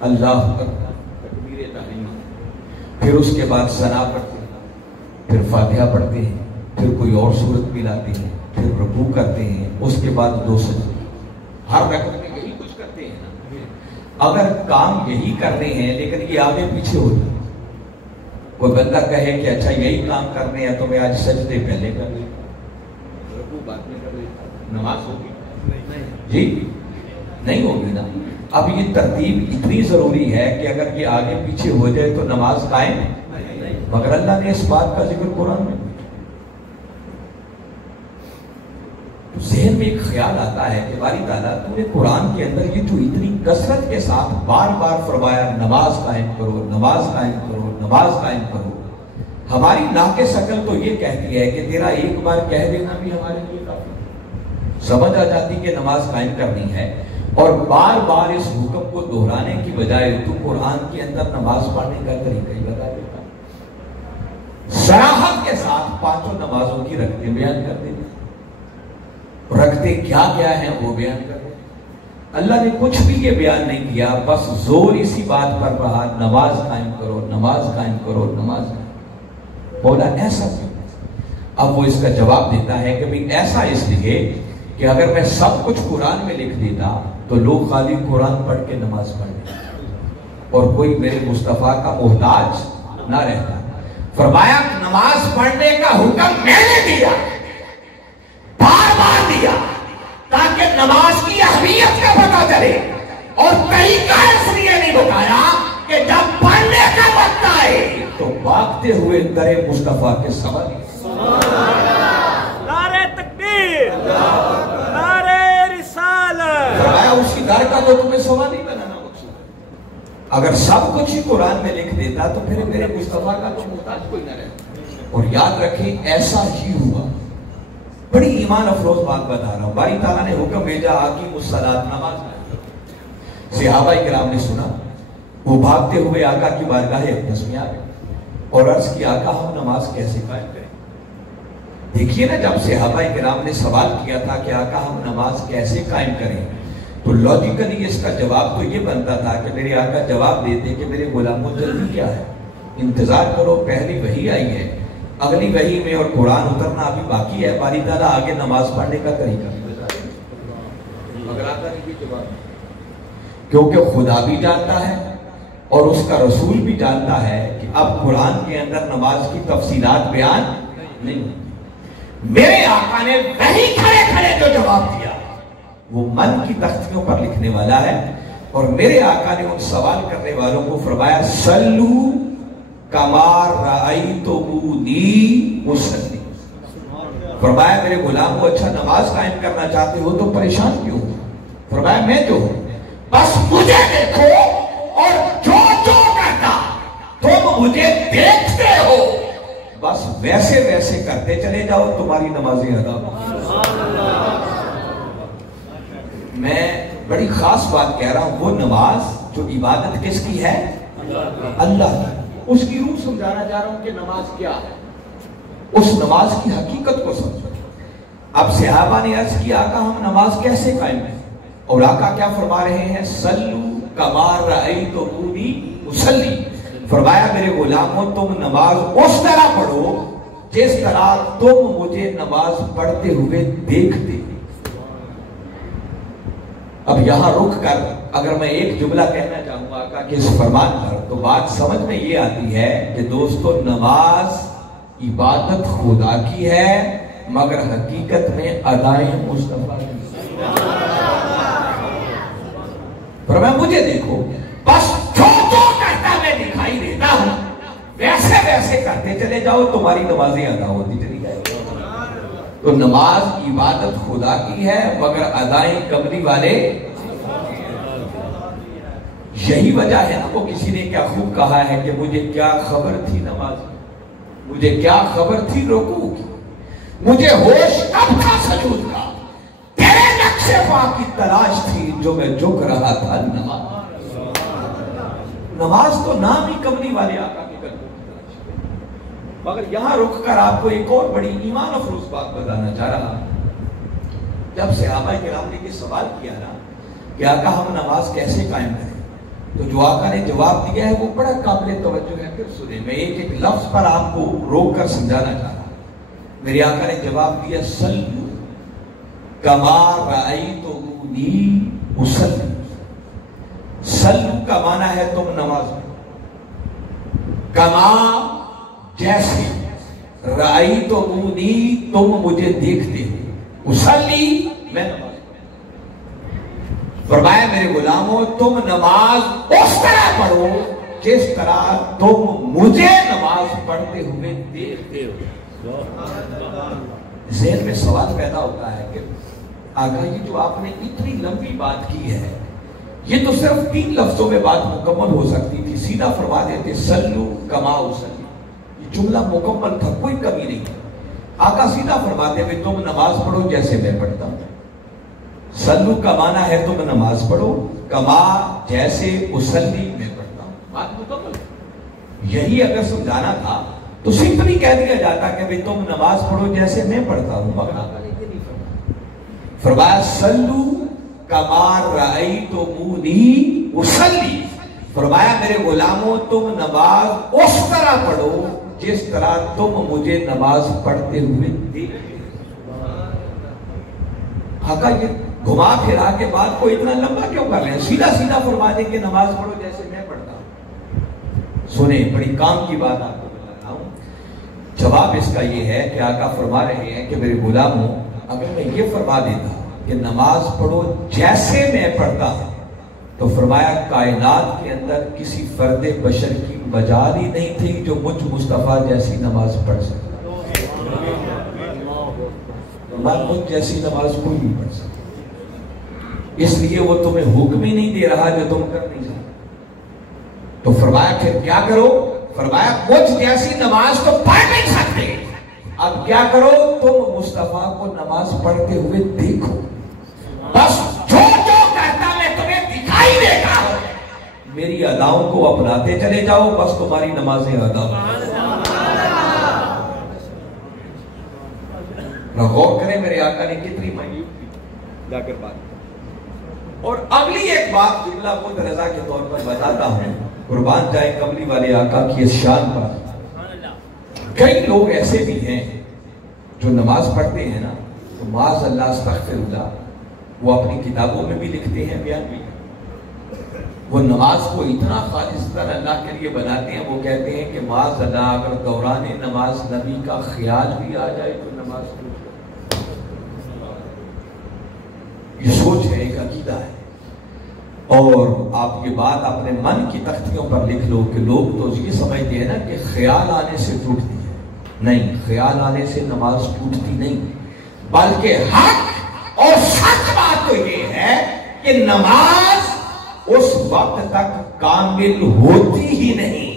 اللہ اکبر، تکبیر تحریمہ، پھر اس کے بعد ثنا پڑھتے ہیں، پھر فاتحہ پڑھتے ہیں، پھر کوئی اور سورت بھی لاتے ہیں، پھر رکوع کرتے ہیں، اس کے بعد 2 سجدے۔ ہر رکعت میں یہی کچھ کرتے ہیں نا۔ اگر کام یہی کرنے ہیں لیکن یہ آگے پیچھے ہوتا ہے، کوئی بندہ کہے کہ اچھا یہی کام کرنے ہیں تو میں آج سجدے پہلے کر لیتا ہوں، رکوع بعد میں کر لیتا ہوں، نماز ہوگی؟ جی نہیں ہوگی نا۔ اب یہ ترتیب اتنی ضروری ہے کہ اگر یہ آگے پیچھے ہو جائے تو نماز قائم، مگر اللہ نے اس بات کا ذکر قرآن میں۔ ذہن میں ایک خیال آتا ہے کہ باری تعالیٰ تو نے قرآن کے اندر یہ جو اتنی کثرت کے ساتھ بار بار فرمایا نماز قائم کرو، نماز قائم کرو، نماز قائم کرو، ہماری ناقص عقل تو یہ کہتی ہے کہ تیرا ایک بار کہہ دینا بھی ہمارے لیے کافی، سمجھ آ جاتی کہ نماز قائم کرنی ہے، اور بار بار اس حکم کو دہرانے کی بجائے تو قرآن کے اندر نماز پڑھنے کا طریقہ ہی بتا دیتا، صراحت کے ساتھ 5 نمازوں کی رکعتیں بیان کر دیتے، رکھتے کیا کیا ہیں وہ بیان کر دیں۔ اللہ نے کچھ بھی یہ بیان نہیں کیا، بس زور اسی بات پر رہا نماز قائم کرو، نماز قائم کرو، نماز قائم کرو۔ بولا ایسا کیوں؟ اب وہ اس کا جواب دیتا ہے کہ بھئی ایسا اس لیے کہ اگر میں سب کچھ قرآن میں لکھ دیتا تو لوگ خالی قرآن پڑھ کے نماز پڑھ لیتے اور کوئی میرے مصطفیٰ کا محتاج نہ رہتا۔ فرمایا نماز پڑھنے کا حکم میں نے دیا، بار بار دیا، تاکہ نماز کی اہمیت کا پتہ چلے، اور طریقہ اس لیے نہیں بتایا کہ جب پڑھنے کا وقت آئے تو بھاگتے ہوئے در مصطفیٰ کے سواری۔ نعرہ تکبیر، نعرہ رسالت۔ فرمایا اسی در کا تو تمہیں سواری بنانا مقصود ہے۔ اگر سب کچھ ہی قرآن میں لکھ دیتا تو پھر میرے مصطفیٰ کا تو محتاج کوئی نہ رہتا. اور یاد رکھیں ایسا ہی ہوا. بڑی ایمان افروز بات بتا رہا ہوں. باری تعالیٰ نے حکم بھیجا اقیموا الصلاۃ، نماز پڑھو. صحابہ کرام نے سنا، وہ بھاگتے ہوئے آقا کی بارگاہ اقدس میں آ گئے اور عرض کی آقا ہم نماز کیسے قائم کریں؟ دیکھیے نا، جب صحابہ کرام نے سوال کیا تھا کہ آقا ہم نماز کیسے قائم کریں، تو لاجیکلی اس کا جواب تو یہ بنتا تھا کہ میرے آقا جواب دیتے کہ میرے غلاموں جلدی کیا ہے، انتظار کرو، پہلی وحی آئی ہے، اگلی وحی میں اور قرآن اترنا ابھی باقی ہے، باری تعالیٰ آگے نماز پڑھنے کا طریقہ بھی بتا دیں. مگر آقا نے یہ جواب، کیونکہ خدا بھی جانتا ہے اور اس کا رسول بھی جانتا ہے کہ اب قرآن کے اندر نماز کی تفصیلات بیان نہیں. میرے آقا نے وہی کھڑے کھڑے جو جواب دیا وہ من کی تختیوں پر لکھنے والا ہے. اور میرے آقا نے ان سوال کرنے والوں کو فرمایا صلو کما رأیتمونی اصلی. فرمایا میرے غلاموں اچھا نماز قائم کرنا چاہتے ہو تو پریشان کیوں؟ فرمایا میں جو ہوں بس مجھے دیکھو اور جو جو کرتا تم مجھے دیکھتے ہو بس ویسے ویسے کرتے چلے جاؤ، تمہاری نمازیں ادا ہو. میں بڑی خاص بات کہہ رہا ہوں، وہ نماز جو عبادت کس کی ہے؟ اللہ کی. اس کی روح سمجھانا چاہ رہا ہوں کہ نماز کیا ہے، اس نماز کی حقیقت کو سمجھو. اب صحابہ نے عرض کیا آقا ہم نماز کیسے قائم کریں؟ اور آقا کیا فرما رہے ہیں؟ صلو کما رأیتمونی اصلی. فرمایا میرے غلاموں تم نماز اس طرح پڑھو جس طرح تم مجھے نماز پڑھتے ہوئے دیکھتے. اب یہاں رک کر اگر میں ایک جملہ کہنا چاہوں گا آقا کے اس فرمان پر تو بات سمجھ میں یہ آتی ہے کہ دوستو نماز عبادت خدا کی ہے مگر حقیقت میں ادائیں مصطفیٰ کی. فرمایا مجھے دیکھو بس جو جو کرتا میں دکھائی دیتا ہوں ویسے ویسے کرتے چلے جاؤ، تمہاری نمازیں ادا ہوتی چلی جائے. تو نماز عبادت خدا کی ہے مگر ادائیں کمری والے. یہی وجہ ہے نا، وہ کسی نے کیا خوب کہا ہے کہ مجھے کیا خبر تھی نماز کی، مجھے کیا خبر تھی رکوع کی، مجھے ہوش کب تھا سجود کا، تیرے نقش پا کی تلاش تھی جو میں جھک رہا تھا نماز. نماز تو نام ہی کمری والے آقا کی قدموں کی تلاش ہے. مگر یہاں رک کر آپ کو ایک اور بڑی ایمان افروز بات بتانا چاہ رہا ہوں. جب صحابہ کرام نے یہ سوال کیا نا کہ آقا ہم نماز کیسے قائم کریں، تو جو آقا نے جواب دیا ہے وہ بڑا قابل توجہ ہے. پھر سنیں، میں ایک ایک لفظ پر آپ کو روک کر سمجھانا چاہ رہا ہوں. میرے آقا نے جواب دیا صلو کما رأیتمونی اصلی. صلو کا معنی ہے تم نماز پڑھو، کما جیسے، رأیتمونی تم مجھے دیکھتے ہو، اصلی میں نماز. فرمایا میرے غلاموں تم نماز اس طرح پڑھو جس طرح تم مجھے نماز پڑھتے ہوئے دیکھتے ہو. ذہن میں سوال پیدا ہوتا ہے کہ آقا یہ جو آپ نے اتنی لمبی بات کی ہے یہ تو صرف 3 لفظوں میں بات مکمل ہو سکتی تھی، سیدھا فرما دیتے صلو کما اصلی. یہ جملہ مکمل تھا، کوئی کمی نہیں. آقا سیدھا فرماتے ہوئے تم نماز پڑھو جیسے میں پڑھتا ہوں. صلو کا معنی ہے تم نماز پڑھو، کما جیسے اصلی میں پڑھتا ہوں. بات مکمل. یہی اگر سمجھانا تھا تو سمپلی کہہ دیا جاتا کہ بھئی تم نماز پڑھو جیسے میں پڑھتا ہوں. مگر آقا نے یہ نہیں فرمایا صلو کما رأیتمونی اصلی. فرمایا میرے غلاموں تم نماز اس طرح پڑھو جس طرح تم مجھے نماز پڑھتے ہوئے دیکھتے. آقا یہ گھما پھرا کے بات کو اتنا لمبا کیوں کر رہے ہیں؟ سیدھا سیدھا فرما دیں کہ نماز پڑھو جیسے میں پڑھتا ہوں. سنیں، بڑی کام کی بات آپ کو بتا رہا ہوں. جواب اس کا یہ ہے کہ آقا فرما رہے ہیں کہ میرے غلاموں اگر میں یہ فرما دیتا کہ نماز پڑھو جیسے میں پڑھتا ہوں تو فرمایا کائنات کے اندر کسی فرد بشر کی مجال ہی نہیں تھی جو مجھ مصطفیٰ جیسی نماز پڑھ سکتا. مجھ جیسی نماز کوئی نہیں پڑھ سکتا. اس لیے وہ تمہیں حکم ہی نہیں دے رہا جو تم کر نہیں سکتے. تو فرمایا پھر کیا کرو؟ فرمایا مجھ جیسی نماز تو پڑھ نہیں سکتے، اب کیا کرو؟ تم مصطفیٰ کو نماز پڑھتے ہوئے دیکھو، بس جو جو کہتا میں تمہیں دکھائی دیتا ہوں میری اداؤں کو اپناتے چلے جاؤ، بس تمہاری نمازیں ادا ہو۔ غور کریں میرے آقا نے کتنی مائنیوٹ جا کر بات۔ اور اگلی ایک بات جملہ خود رضا کے طور پر بتاتا ہوں، قربان جائے کملی والے آقا کی اس شان پر۔ کئی لوگ ایسے بھی ہیں جو نماز پڑھتے ہیں نا تو معاذ اللہ استغفر اللہ، وہ اپنی کتابوں میں بھی لکھتے ہیں، بیان بھی، وہ نماز کو اتنا خالصتاً اللہ کے لیے بناتے ہیں، وہ کہتے ہیں کہ معاذ اللہ اگر دوران نماز نبی کا خیال بھی آ جائے تو نماز ٹوٹ جائے۔ یہ سوچ ہے، ایک عقیدہ ہے، اور آپ یہ بات اپنے من کی تختیوں پر لکھ لو کہ لوگ تو یہ سمجھتے ہیں نا کہ خیال آنے سے ٹوٹتی ہے، نہیں، خیال آنے سے نماز ٹوٹتی نہیں، بلکہ حق اور سچ بات تو یہ ہے کہ نماز اس وقت تک کامل ہوتی ہی نہیں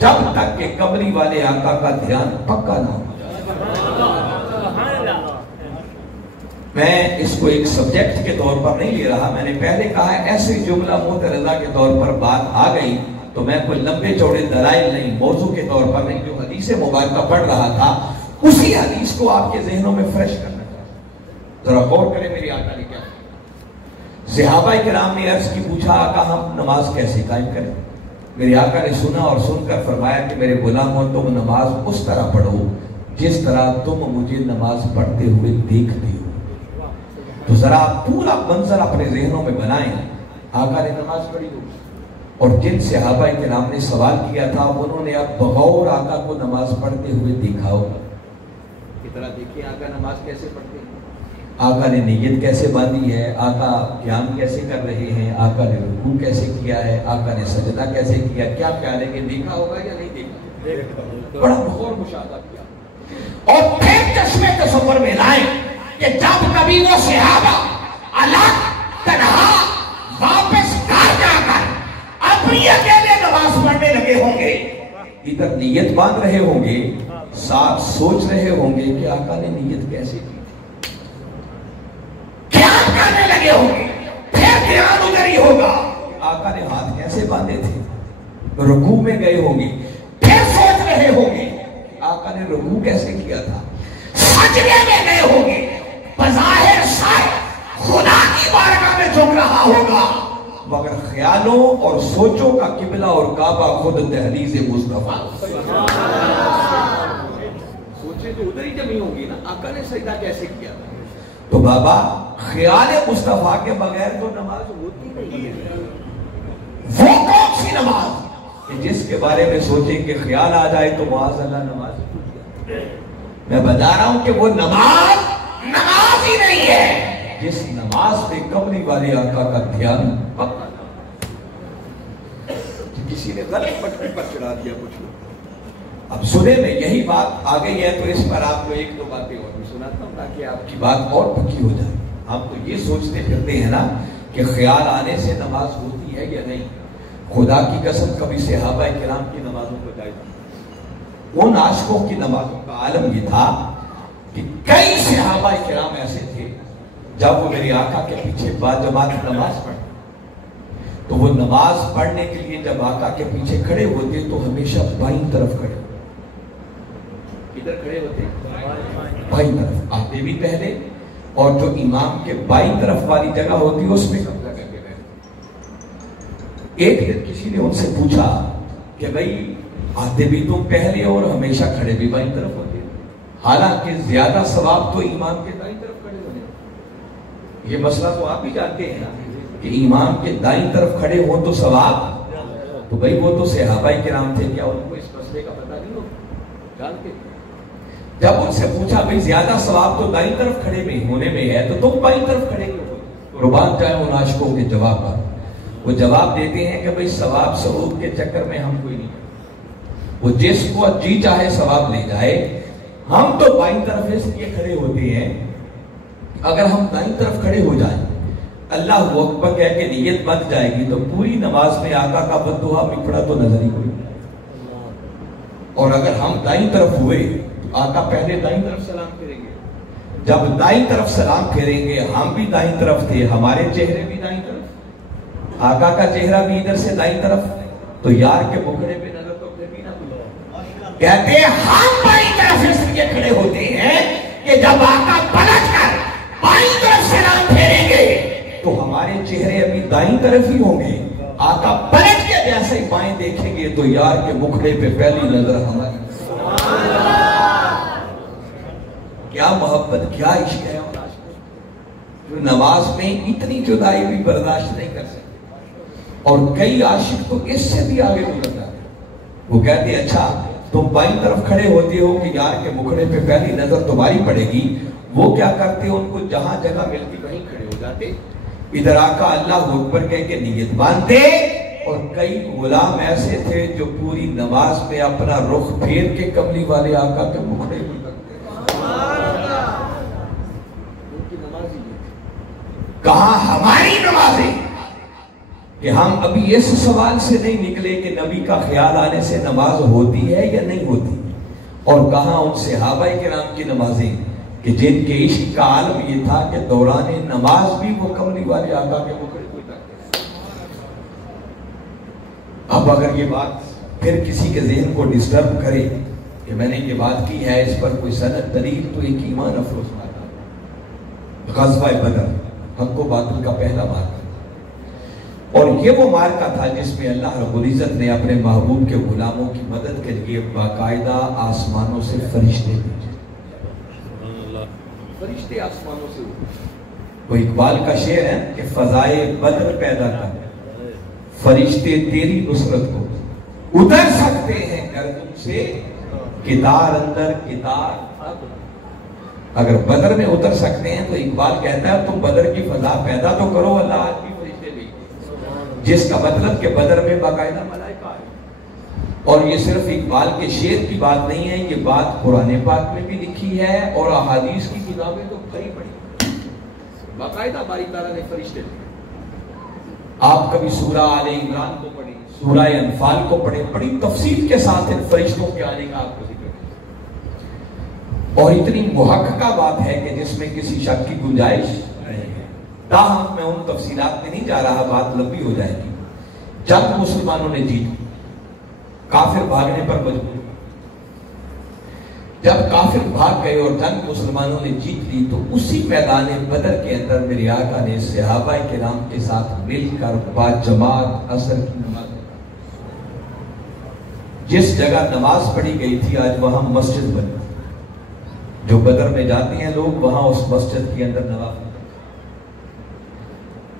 جب تک کہ کملی والے آقا کا دھیان پکا نہ ہو۔ میں اس کو ایک سبجیکٹ کے طور پر نہیں لے رہا، میں نے پہلے کہا ہے ایسے جملہ مترضا کے طور پر بات آ گئی تو میں کوئی لمبے چوڑے دلائل نہیں، موضوع کے طور پر نہیں، جو حدیث مبارکہ پڑھ رہا تھا اسی حدیث کو آپ کے ذہنوں میں فریش کرنا چاہتا ہوں۔ ذرا غور کریں میری آقا نے کیا صحابہ کرام نے عرض کی، پوچھا آقا ہم نماز کیسے قائم کریں؟ میرے آقا نے سنا اور سن کر فرمایا کہ میرے غلاموں تم نماز اس طرح پڑھو جس طرح تم مجھے نماز پڑھتے ہوئے دیکھتے ہو۔ تو ذرا پورا منظر اپنے ذہنوں میں بنائیں، آقا نے نماز پڑھی ہو اور جن صحابہ کرام نے سوال کیا تھا انہوں نے اب بغور آقا کو نماز پڑھتے ہوئے دیکھا ہوگا۔ اتنا دیکھیں آقا نماز کیسے پڑھتے ہیں، آقا نے نیت کیسے باندھی ہے، آقا قیام کیسے کر رہے ہیں، آقا نے رکوع کیسے کیا ہے، آقا نے سجدہ کیسے کیا، کیا خیال ہے کہ دیکھا ہوگا یا نہیں دیکھا؟ بڑا بغور مشاہدہ کیا اور پھر چشمے تصور میں لائیں کہ جب کبھی وہ صحابہ الگ تنہا واپس گھر جا کر اپنی اکیلے نماز پڑھنے لگے ہوں گے، ادھر نیت باندھ رہے ہوں گے، ساتھ سوچ رہے ہوں گے کہ آقا نے نیت کیسے کی، خیال کرنے لگے ہوں گے، پھر دھیان ادھر ہی ہوگا آقا نے ہاتھ کیسے باندھے تھے، رکوع میں گئے ہوں گے، پھر سوچ رہے ہوں گے آقا نے رکوع کیسے کیا تھا، سجدے میں گئے ہوں گے، بظاہر سر خدا کی بارگاہ میں جھک رہا ہوگا، مگر خیالوں اور سوچوں کا قبلہ اور کعبہ خود دہلیز مصطفیٰ۔ سوچیں تو ادھر ہی جمی ہوں گی نا، آقا نے سجدہ کیسے کیا تھا۔ تو بابا خیال مصطفیٰ کے بغیر تو نماز ہوتی نہیں ہے۔ وہ کون سی نماز کہ جس کے بارے میں سوچیں کہ خیال آ جائے تو معاذ اللہ نماز ٹوٹ جائے؟ میں بتا رہا ہوں کہ وہ نماز نماز ہی نہیں ہے جس نماز پہ کملی والے آقا کا دھیان پکا نہ ہو۔ کسی نے غلط پٹری پر چڑھا دیا کچھ لوگ۔ اب سنے میں یہی بات آ گئی ہے تو اس پر آپ کو ایک دو باتیں اور بھی سناتا ہوں تاکہ آپ کی بات اور پکی ہو جائے۔ ہم تو یہ سوچتے پھرتے ہیں نا کہ خیال آنے سے نماز ہوتی ہے یا نہیں۔ خدا کی قسم کبھی صحابہ کرام کی نمازوں کو جائزہ، ان عاشقوں کی نمازوں کا عالم یہ تھا کہ کئی صحابہ کرام ایسے تھے جب وہ میرے آقا کے پیچھے باجماعت نماز پڑھتے تو وہ نماز پڑھنے کے لیے جب آقا کے پیچھے کھڑے ہوتے تو ہمیشہ بائیں طرف کھڑے ہوتے۔ کدھر کھڑے ہوتے؟ بائیں طرف آتے بھی پہلے، اور جو امام کے بائیں طرف والی جگہ ہوتی اس میں قبضہ کر کے بیٹھتے۔ ایک دن کسی نے ان سے پوچھا کہ بھائی آتے بھی تم پہلے اور ہمیشہ کھڑے بھی بائیں طرف ہوتے، حالانکہ زیادہ ثواب تو امام کے دائیں طرف کھڑے ہونے۔ یہ مسئلہ تو آپ بھی جانتے ہیں نا کہ امام کے دائیں طرف کھڑے ہوں تو ثواب، تو بھائی وہ تو صحابہ کرام تھے، کیا ان کو اس مسئلے کا پتہ نہیں ہو؟ جانتے؟ جب ان سے پوچھا بھائی زیادہ ثواب تو دائیں طرف کھڑے میں ہونے میں ہے تو تم بائیں طرف کھڑے کیوں ہو؟ قربان جائے ان عاشقوں کے جواب پر، وہ جواب دیتے ہیں کہ بھائی ثواب ثبوت کے چکر میں ہم کوئی نہیں، وہ جس کو جی چاہے ثواب لے جائے، ہم تو بائیں طرف اس لیے کھڑے ہوتے ہیں اگر ہم دائیں طرف کھڑے ہو جائیں اللہ اکبر کہہ کے نیت بن جائے گی تو پوری نماز میں آقا کا بددعا بکھڑا تو نظر ہی کوئی. اور اگر ہم دائیں طرف ہوئے تو آقا پہلے دائیں طرف سلام پھیریں گے. جب دائیں طرف سلام پھیریں گے, ہم بھی دائیں طرف تھے, ہمارے چہرے بھی دائیں طرف, آقا کا چہرہ بھی ادھر سے دائیں طرف, تو یار کے مکھڑے پہ نظر تو پھر بھی نہ بھولو. کہتے ہیں ہم بائیں طرف اس لیے کھڑے ہوتے ہیں کہ جب آقا پلٹ کر بائیں طرف سلام پھیریں گے تو ہمارے چہرے ابھی دائیں طرف ہی ہوں گے. آقا پلٹ کے جیسے ہی بائیں دیکھیں گے تو یار کے مکھڑے پہ پہلی نظر ہماری. کیا محبت, کیا عشق ہے اور عاشق, جو نماز میں اتنی جدائی بھی برداشت نہیں کر سکتے. اور کئی عاشق تو اس سے بھی آگے گزر جاتے ہیں. وہ کہتے ہیں اچھا تم بائیں طرف کھڑے ہوتے ہو کہ یار کے مکھڑے پہ پہلی نظر تمہاری پڑے گی. وہ کیا کرتے, ان کو جہاں جگہ ملتی وہیں کھڑے ہو جاتے, ادھر آقا اللہ اکبر کہہ کے نیت باندھتے. اور کئی غلام ایسے تھے جو پوری نماز میں اپنا رخ پھیر کے کملی والے آقا کے مکھڑے بھی کرتے. کہاں ہماری نمازیں کہ ہم ابھی اس سوال سے نہیں نکلے کہ نبی کا خیال آنے سے نماز ہوتی ہے یا نہیں ہوتی, اور کہاں ان صحابہ کرام کی نمازیں کہ جن کے عشق کا عالم یہ تھا کہ دوران نماز بھی وہ کملی والے آقا کے مکھڑے کو کرتے. اب اگر یہ بات پھر کسی کے ذہن کو ڈسٹرب کرے کہ میں نے یہ بات کی ہے, اس پر کوئی سند دلیل, تو ایک ایمان افروز مارکا, غزوہ بدر, حق و باطل کا پہلا مارکا. اور یہ وہ مارکا تھا جس میں اللہ رب العزت نے اپنے محبوب کے غلاموں کی مدد کے لیے باقاعدہ آسمانوں سے فرشتے بھیجے. فرشتے آسمانوں سے وہ اقبال کا شعر ہے کہ فضائے بدر پیدا کر فرشتے تیری نصرت کو اتر سکتے ہیں گردن سے کتار اندر کتار. اگر بدر میں اتر سکتے ہیں تو اقبال کہتا ہے تم بدر کی فضا پیدا تو کرو, اللہ آج بھی فرشتے بھی, جس کا مطلب کہ بدر میں باقاعدہ ملائکہ آئے. اور یہ صرف اقبال کے شعر کی بات نہیں ہے, یہ بات قرآن پاک میں بھی لکھی ہے اور احادیث کی کتابیں تو بھری پڑی, باقاعدہ باری تعالیٰ نے فرشتے. آپ کبھی سورہ آل عمران کو پڑھیں, سورہ انفال کو پڑھیں, بڑی تفصیل کے ساتھ ان فرشتوں کے آنے کا آپ کو ذکر ہے. اور اتنی محققہ بات ہے کہ جس میں کسی شک کی گنجائش نہیں ہے. تاہم میں ان تفصیلات میں نہیں جا رہا, بات لمبی ہو جائے گی. جب مسلمانوں نے جیت, کافر بھاگنے پر مجبور, جب کافر بھاگ گئے اور جنگ مسلمانوں نے جیت لی, تو اسی میدان بدر کے اندر میرے آقا نے صحابہ کرام کے ساتھ مل کر با جماعت عصر کی نماز, جس جگہ نماز پڑھی گئی تھی آج وہاں مسجد بنی. جو بدر میں جاتے ہیں لوگ وہاں اس مسجد کے اندر نماز.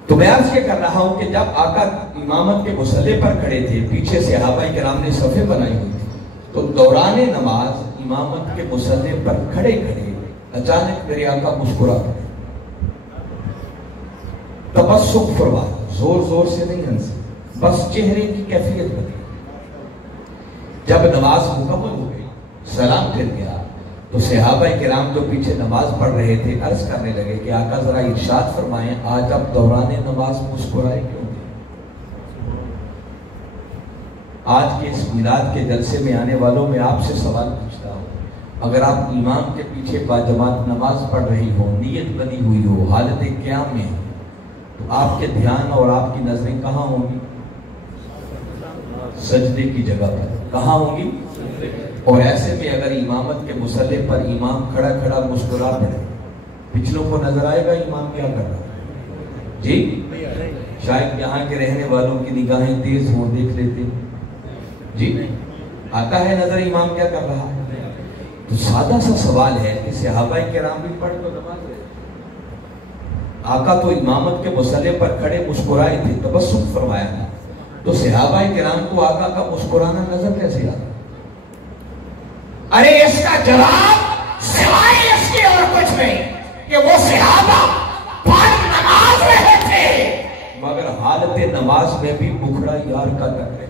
تو میں عرض یہ کر رہا ہوں کہ جب آقا امامت کے مصلی پر کھڑے تھے, پیچھے صحابہ کرام نے صفیں بنائی ہوئی تھی, تو دوران نماز امامت کے مصلی پر کھڑے کھڑے اچانک میرے آقا مسکرا پڑے, تبسم فرما, زور زور سے نہیں ہنسے, بس چہرے کی کیفیت بدلی. جب نماز مکمل ہو گئی, سلام پھر گیا, تو صحابہ کرام جو پیچھے نماز پڑھ رہے تھے عرض کرنے لگے کہ آقا ذرا ارشاد فرمائیں, آج اب دوران نماز مسکرائے کیوں گے؟ آج کے اس میلاد کے جلسے میں آنے والوں میں آپ سے سوال پوچھتا ہوں, اگر آپ امام کے پیچھے باجماعت نماز پڑھ رہی ہو, نیت بنی ہوئی ہو, حالت قیام میں, تو آپ کے دھیان اور آپ کی نظریں کہاں ہوں گی؟ سجدے کی جگہ پر. کہاں ہوں گی؟ اور ایسے میں اگر امامت کے مصلی پر امام کھڑا کھڑا مسکرا پڑے, پچھلوں کو نظر آئے گا امام کیا کر رہا ہے؟ جی شاید یہاں کے رہنے والوں کی نگاہیں تیز ہوں, دیکھ لیتے جی, آتا ہے نظر امام کیا کر رہا ہے. تو سادہ سا سوال ہے کہ صحابہ کرام بھی پڑھ تو نماز رہے, آقا تو امامت کے مصلی پر کھڑے مسکرائے تھے, تبسم فرمایا تھا, تو صحابہ کرام کو آقا کا مسکرانا نظر کیسے آتا؟ ارے اس کا جواب سوائے اس کے اور کچھ نہیں کہ وہ صحابہ پڑھ نماز رہے تھے, مگر حالت نماز میں بھی بکھڑا یار کا تک رہے.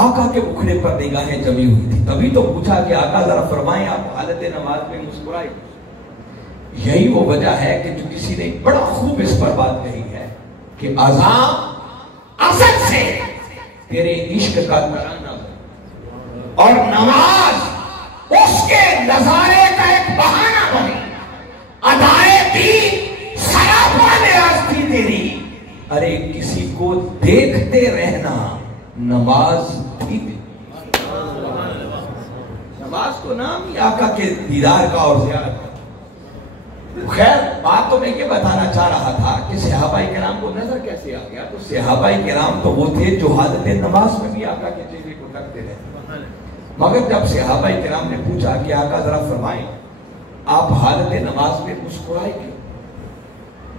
آقا کے بکھڑے پر نگاہیں جمی ہوئی تھی, تبھی تو پوچھا کہ آقا ذرا فرمائیں آپ حالت نماز میں مسکرائے. یہی وہ وجہ ہے کہ جو کسی نے بڑا خوب اس پر بات کہی ہے کہ اذان اصل سے تیرے عشق کا ترانہ اور نماز اس کے نظارے کا ایک بہانہ بنے. ادائے دین سراپا نیاز تھی تیری. ارے کسی کو دیکھتے رہنا نماز تھی. نماز کو نام ہی آقا کے دیدار کا اور زیارت کا. خیر بات تو میں یہ بتانا چاہ رہا تھا کہ صحابہ کرام کو نظر کیسے آ گیا. تو صحابہ کرام تو وہ تھے جو حالت نماز میں بھی آقا کے چہرے کو تکتے رہے. مگر جب صحابہ کرام نے پوچھا کہ آقا ذرا فرمائیں آپ حالت نماز میں مسکرائے کیوں,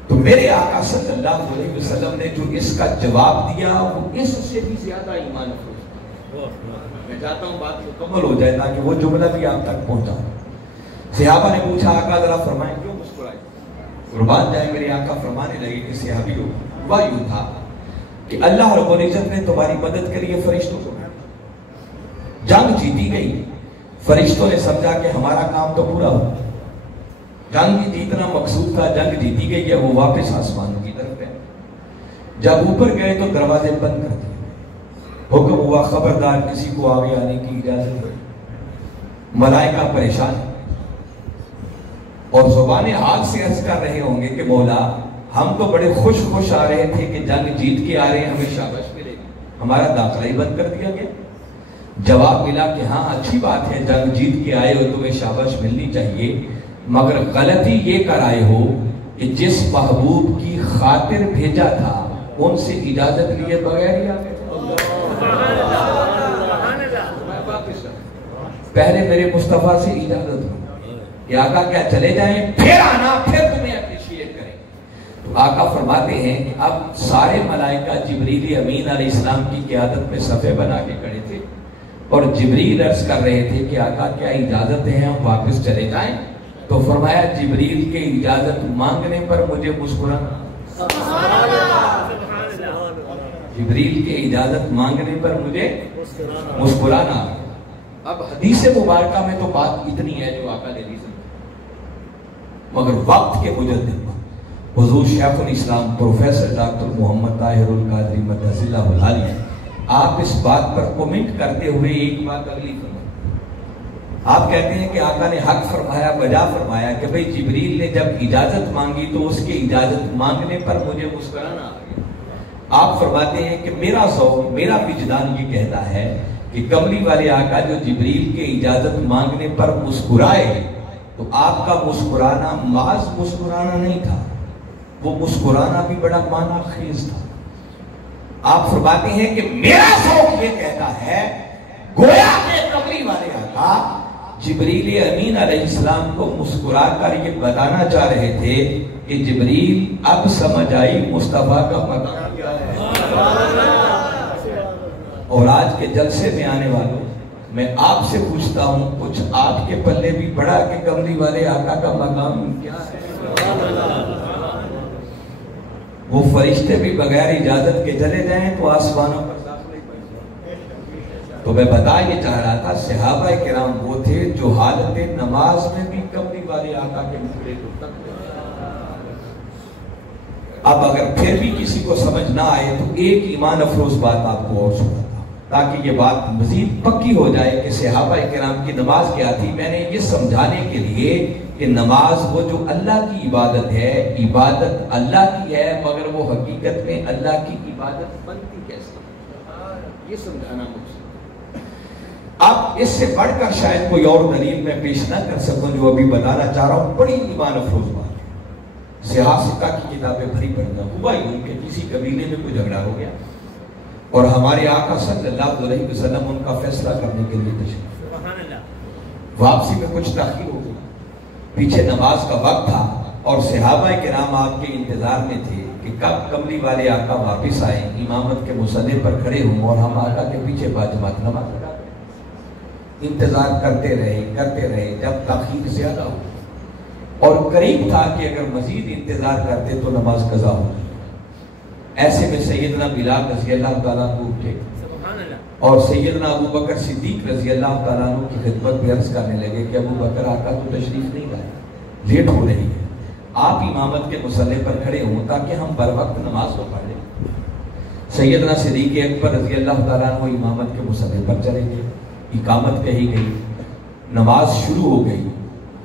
تو میرے آقا صلی اللہ علیہ وسلم نے جو اس کا جواب دیا وہ اس سے بھی زیادہ ایمان افروز. میں چاہتا ہوں بات مکمل ہو جائے تاکہ وہ جملہ بھی آپ تک پہنچا. صحابہ نے پوچھا آقا ذرا فرمائیں کیوں مسکرائے. قربان جائے میرے آقا فرمانے لگے کہ صحابیوں ہوا یوں تھا کہ اللہ رب العزت نے تمہاری مدد کے لیے فرشتوں کو جنگ جیتی گئی. فرشتوں نے سمجھا کہ ہمارا کام تو پورا ہو. جنگ جیتنا مقصود تھا, جنگ جیتی گئی ہے, وہ واپس آسمان کی طرف ہے. جب اوپر گئے تو دروازے بند کر دیے. حکم ہوا خبردار کسی کو آگے آنے کی اجازت نہیں. ملائکہ پریشان اور زبان حال سے عرض کر رہے ہوں گے کہ مولا ہم تو بڑے خوش آ رہے تھے کہ جنگ جیت کے آ رہے ہیں, ہمیں شاباش ملے گی, ہمارا داخلہ ہی بند کر دیا گیا. جواب ملا کہ ہاں اچھی بات ہے جنگ جیت کے آئے ہو, تمہیں شاباش ملنی چاہیے, مگر غلطی یہ کر آئے ہو کہ جس محبوب کی خاطر بھیجا تھا ان سے اجازت لیے بغیر ہی آ گئے. پہلے میرے مصطفیٰ سے اجازت ہو کہ آقا کیا چلے جائیں پھر آنا, پھر تمہیں اپریشیٹ کریں. تو آقا فرماتے ہیں کہ اب سارے ملائکہ جبریل امین علیہ السلام کی قیادت میں صفے بنا کے کھڑے تھے اور جبریل عرض کر رہے تھے کہ آقا کیا اجازت ہے ہم واپس چلے جائیں. تو فرمایا جبریل کے اجازت مانگنے پر مجھے مسکرانا. جبریل کے اجازت مانگنے پر مجھے مسکرانا. اب حدیث مبارکہ میں تو بات اتنی ہے جو آقا نے دی, مگر وقت کے مجدد حضور شیخ الاسلام پروفیسر ڈاکٹر محمد طاہر القادری مدث اللہ العالی آپ اس بات پر کومنٹ کرتے ہوئے ایک بات اگلی فرمائی. آپ کہتے ہیں کہ آقا نے حق فرمایا, بجا فرمایا کہ بھئی جبریل نے جب اجازت مانگی تو اس کے اجازت مانگنے پر مجھے مسکرانا آ گیا. آپ فرماتے ہیں کہ میرا ذوق, میرا وجدان یہ کہتا ہے کہ کملی والے آقا جو جبریل کے اجازت مانگنے پر مسکرائے تو آپ کا مسکرانا محض مسکرانا نہیں تھا, وہ مسکرانا بھی بڑا معنی خیز تھا. آپ فرماتے ہیں کہ میرا ذوق یہ کہتا ہے گویا کہ کملی والے آقا جبریل امین علیہ السلام کو مسکرا کر یہ بتانا چاہ رہے تھے کہ جبریل اب سمجھ آئی مصطفیٰ کا مقام کیا ہے. اور آج کے جلسے میں آنے والوں میں آپ سے پوچھتا ہوں کچھ آپ کے پلے بھی پڑا کہ کملی والے آقا کا مقام کیا ہے. وہ فرشتے بھی بغیر اجازت کے چلے جائیں تو آسمانوں پر داخلے پڑ. تو میں بتا یہ چاہ رہا تھا صحابہ کرام وہ تھے جو حالت نماز میں بھی کملی والے آقا کے مقرے کو تک. اب اگر پھر بھی کسی کو سمجھ نہ آئے تو ایک ایمان افروز بات آپ کو اور سناتا تاکہ یہ بات مزید پکی ہو جائے کہ صحابہ کرام کی نماز کیا تھی. میں نے یہ سمجھانے کے لیے کہ نماز وہ جو اللہ کی عبادت ہے, عبادت اللہ کی ہے, مگر وہ حقیقت میں اللہ کی عبادت بنتی کیسے, یہ سمجھانا مجھے. اب اس سے بڑھ کر شاید کوئی اور دلیل میں پیش نہ کر سکوں جو ابھی بتانا چاہ رہا ہوں. بڑی ایمان افروز بات ہے. سیاستہ کی کتابیں بھری پڑھنا ہوا یوں کہ کسی قبیلے میں کوئی جھگڑا ہو گیا اور ہمارے آقا صلی اللہ علیہ وسلم ان کا فیصلہ کرنے کے لیے تشریف. واپسی میں کچھ تاخیر ہو گئی, پیچھے نماز کا وقت تھا اور صحابہ کرام آپ کے انتظار میں تھے کہ کب کملی والے آقا واپس آئیں, امامت کے مصلی پر کھڑے ہوں اور ہم آقا کے پیچھے باجماعت نماز ادا کریں. انتظار کرتے رہے جب تاخیر زیادہ ہو اور قریب تھا کہ اگر مزید انتظار کرتے تو نماز قضا ہو. ایسے میں سیدنا بلال رضی اللہ تعالیٰ کو اٹھے اور سیدنا ابو بکر صدیق رضی اللہ تعالیٰ عنہ کی خدمت میں عرض کرنے لگے کہ ابو بکر آقا تو تشریف نہیں لائے, لیٹ ہو رہی ہے. آپ امامت کے مصلی پر کھڑے ہوں تاکہ ہم بر وقت نماز کو پڑھ لیں۔ سیدنا صدیق اکبر رضی اللہ تعالیٰ عنہ امامت کے مصلی پر چلے گئے، اقامت کہی گئی، نماز شروع ہو گئی،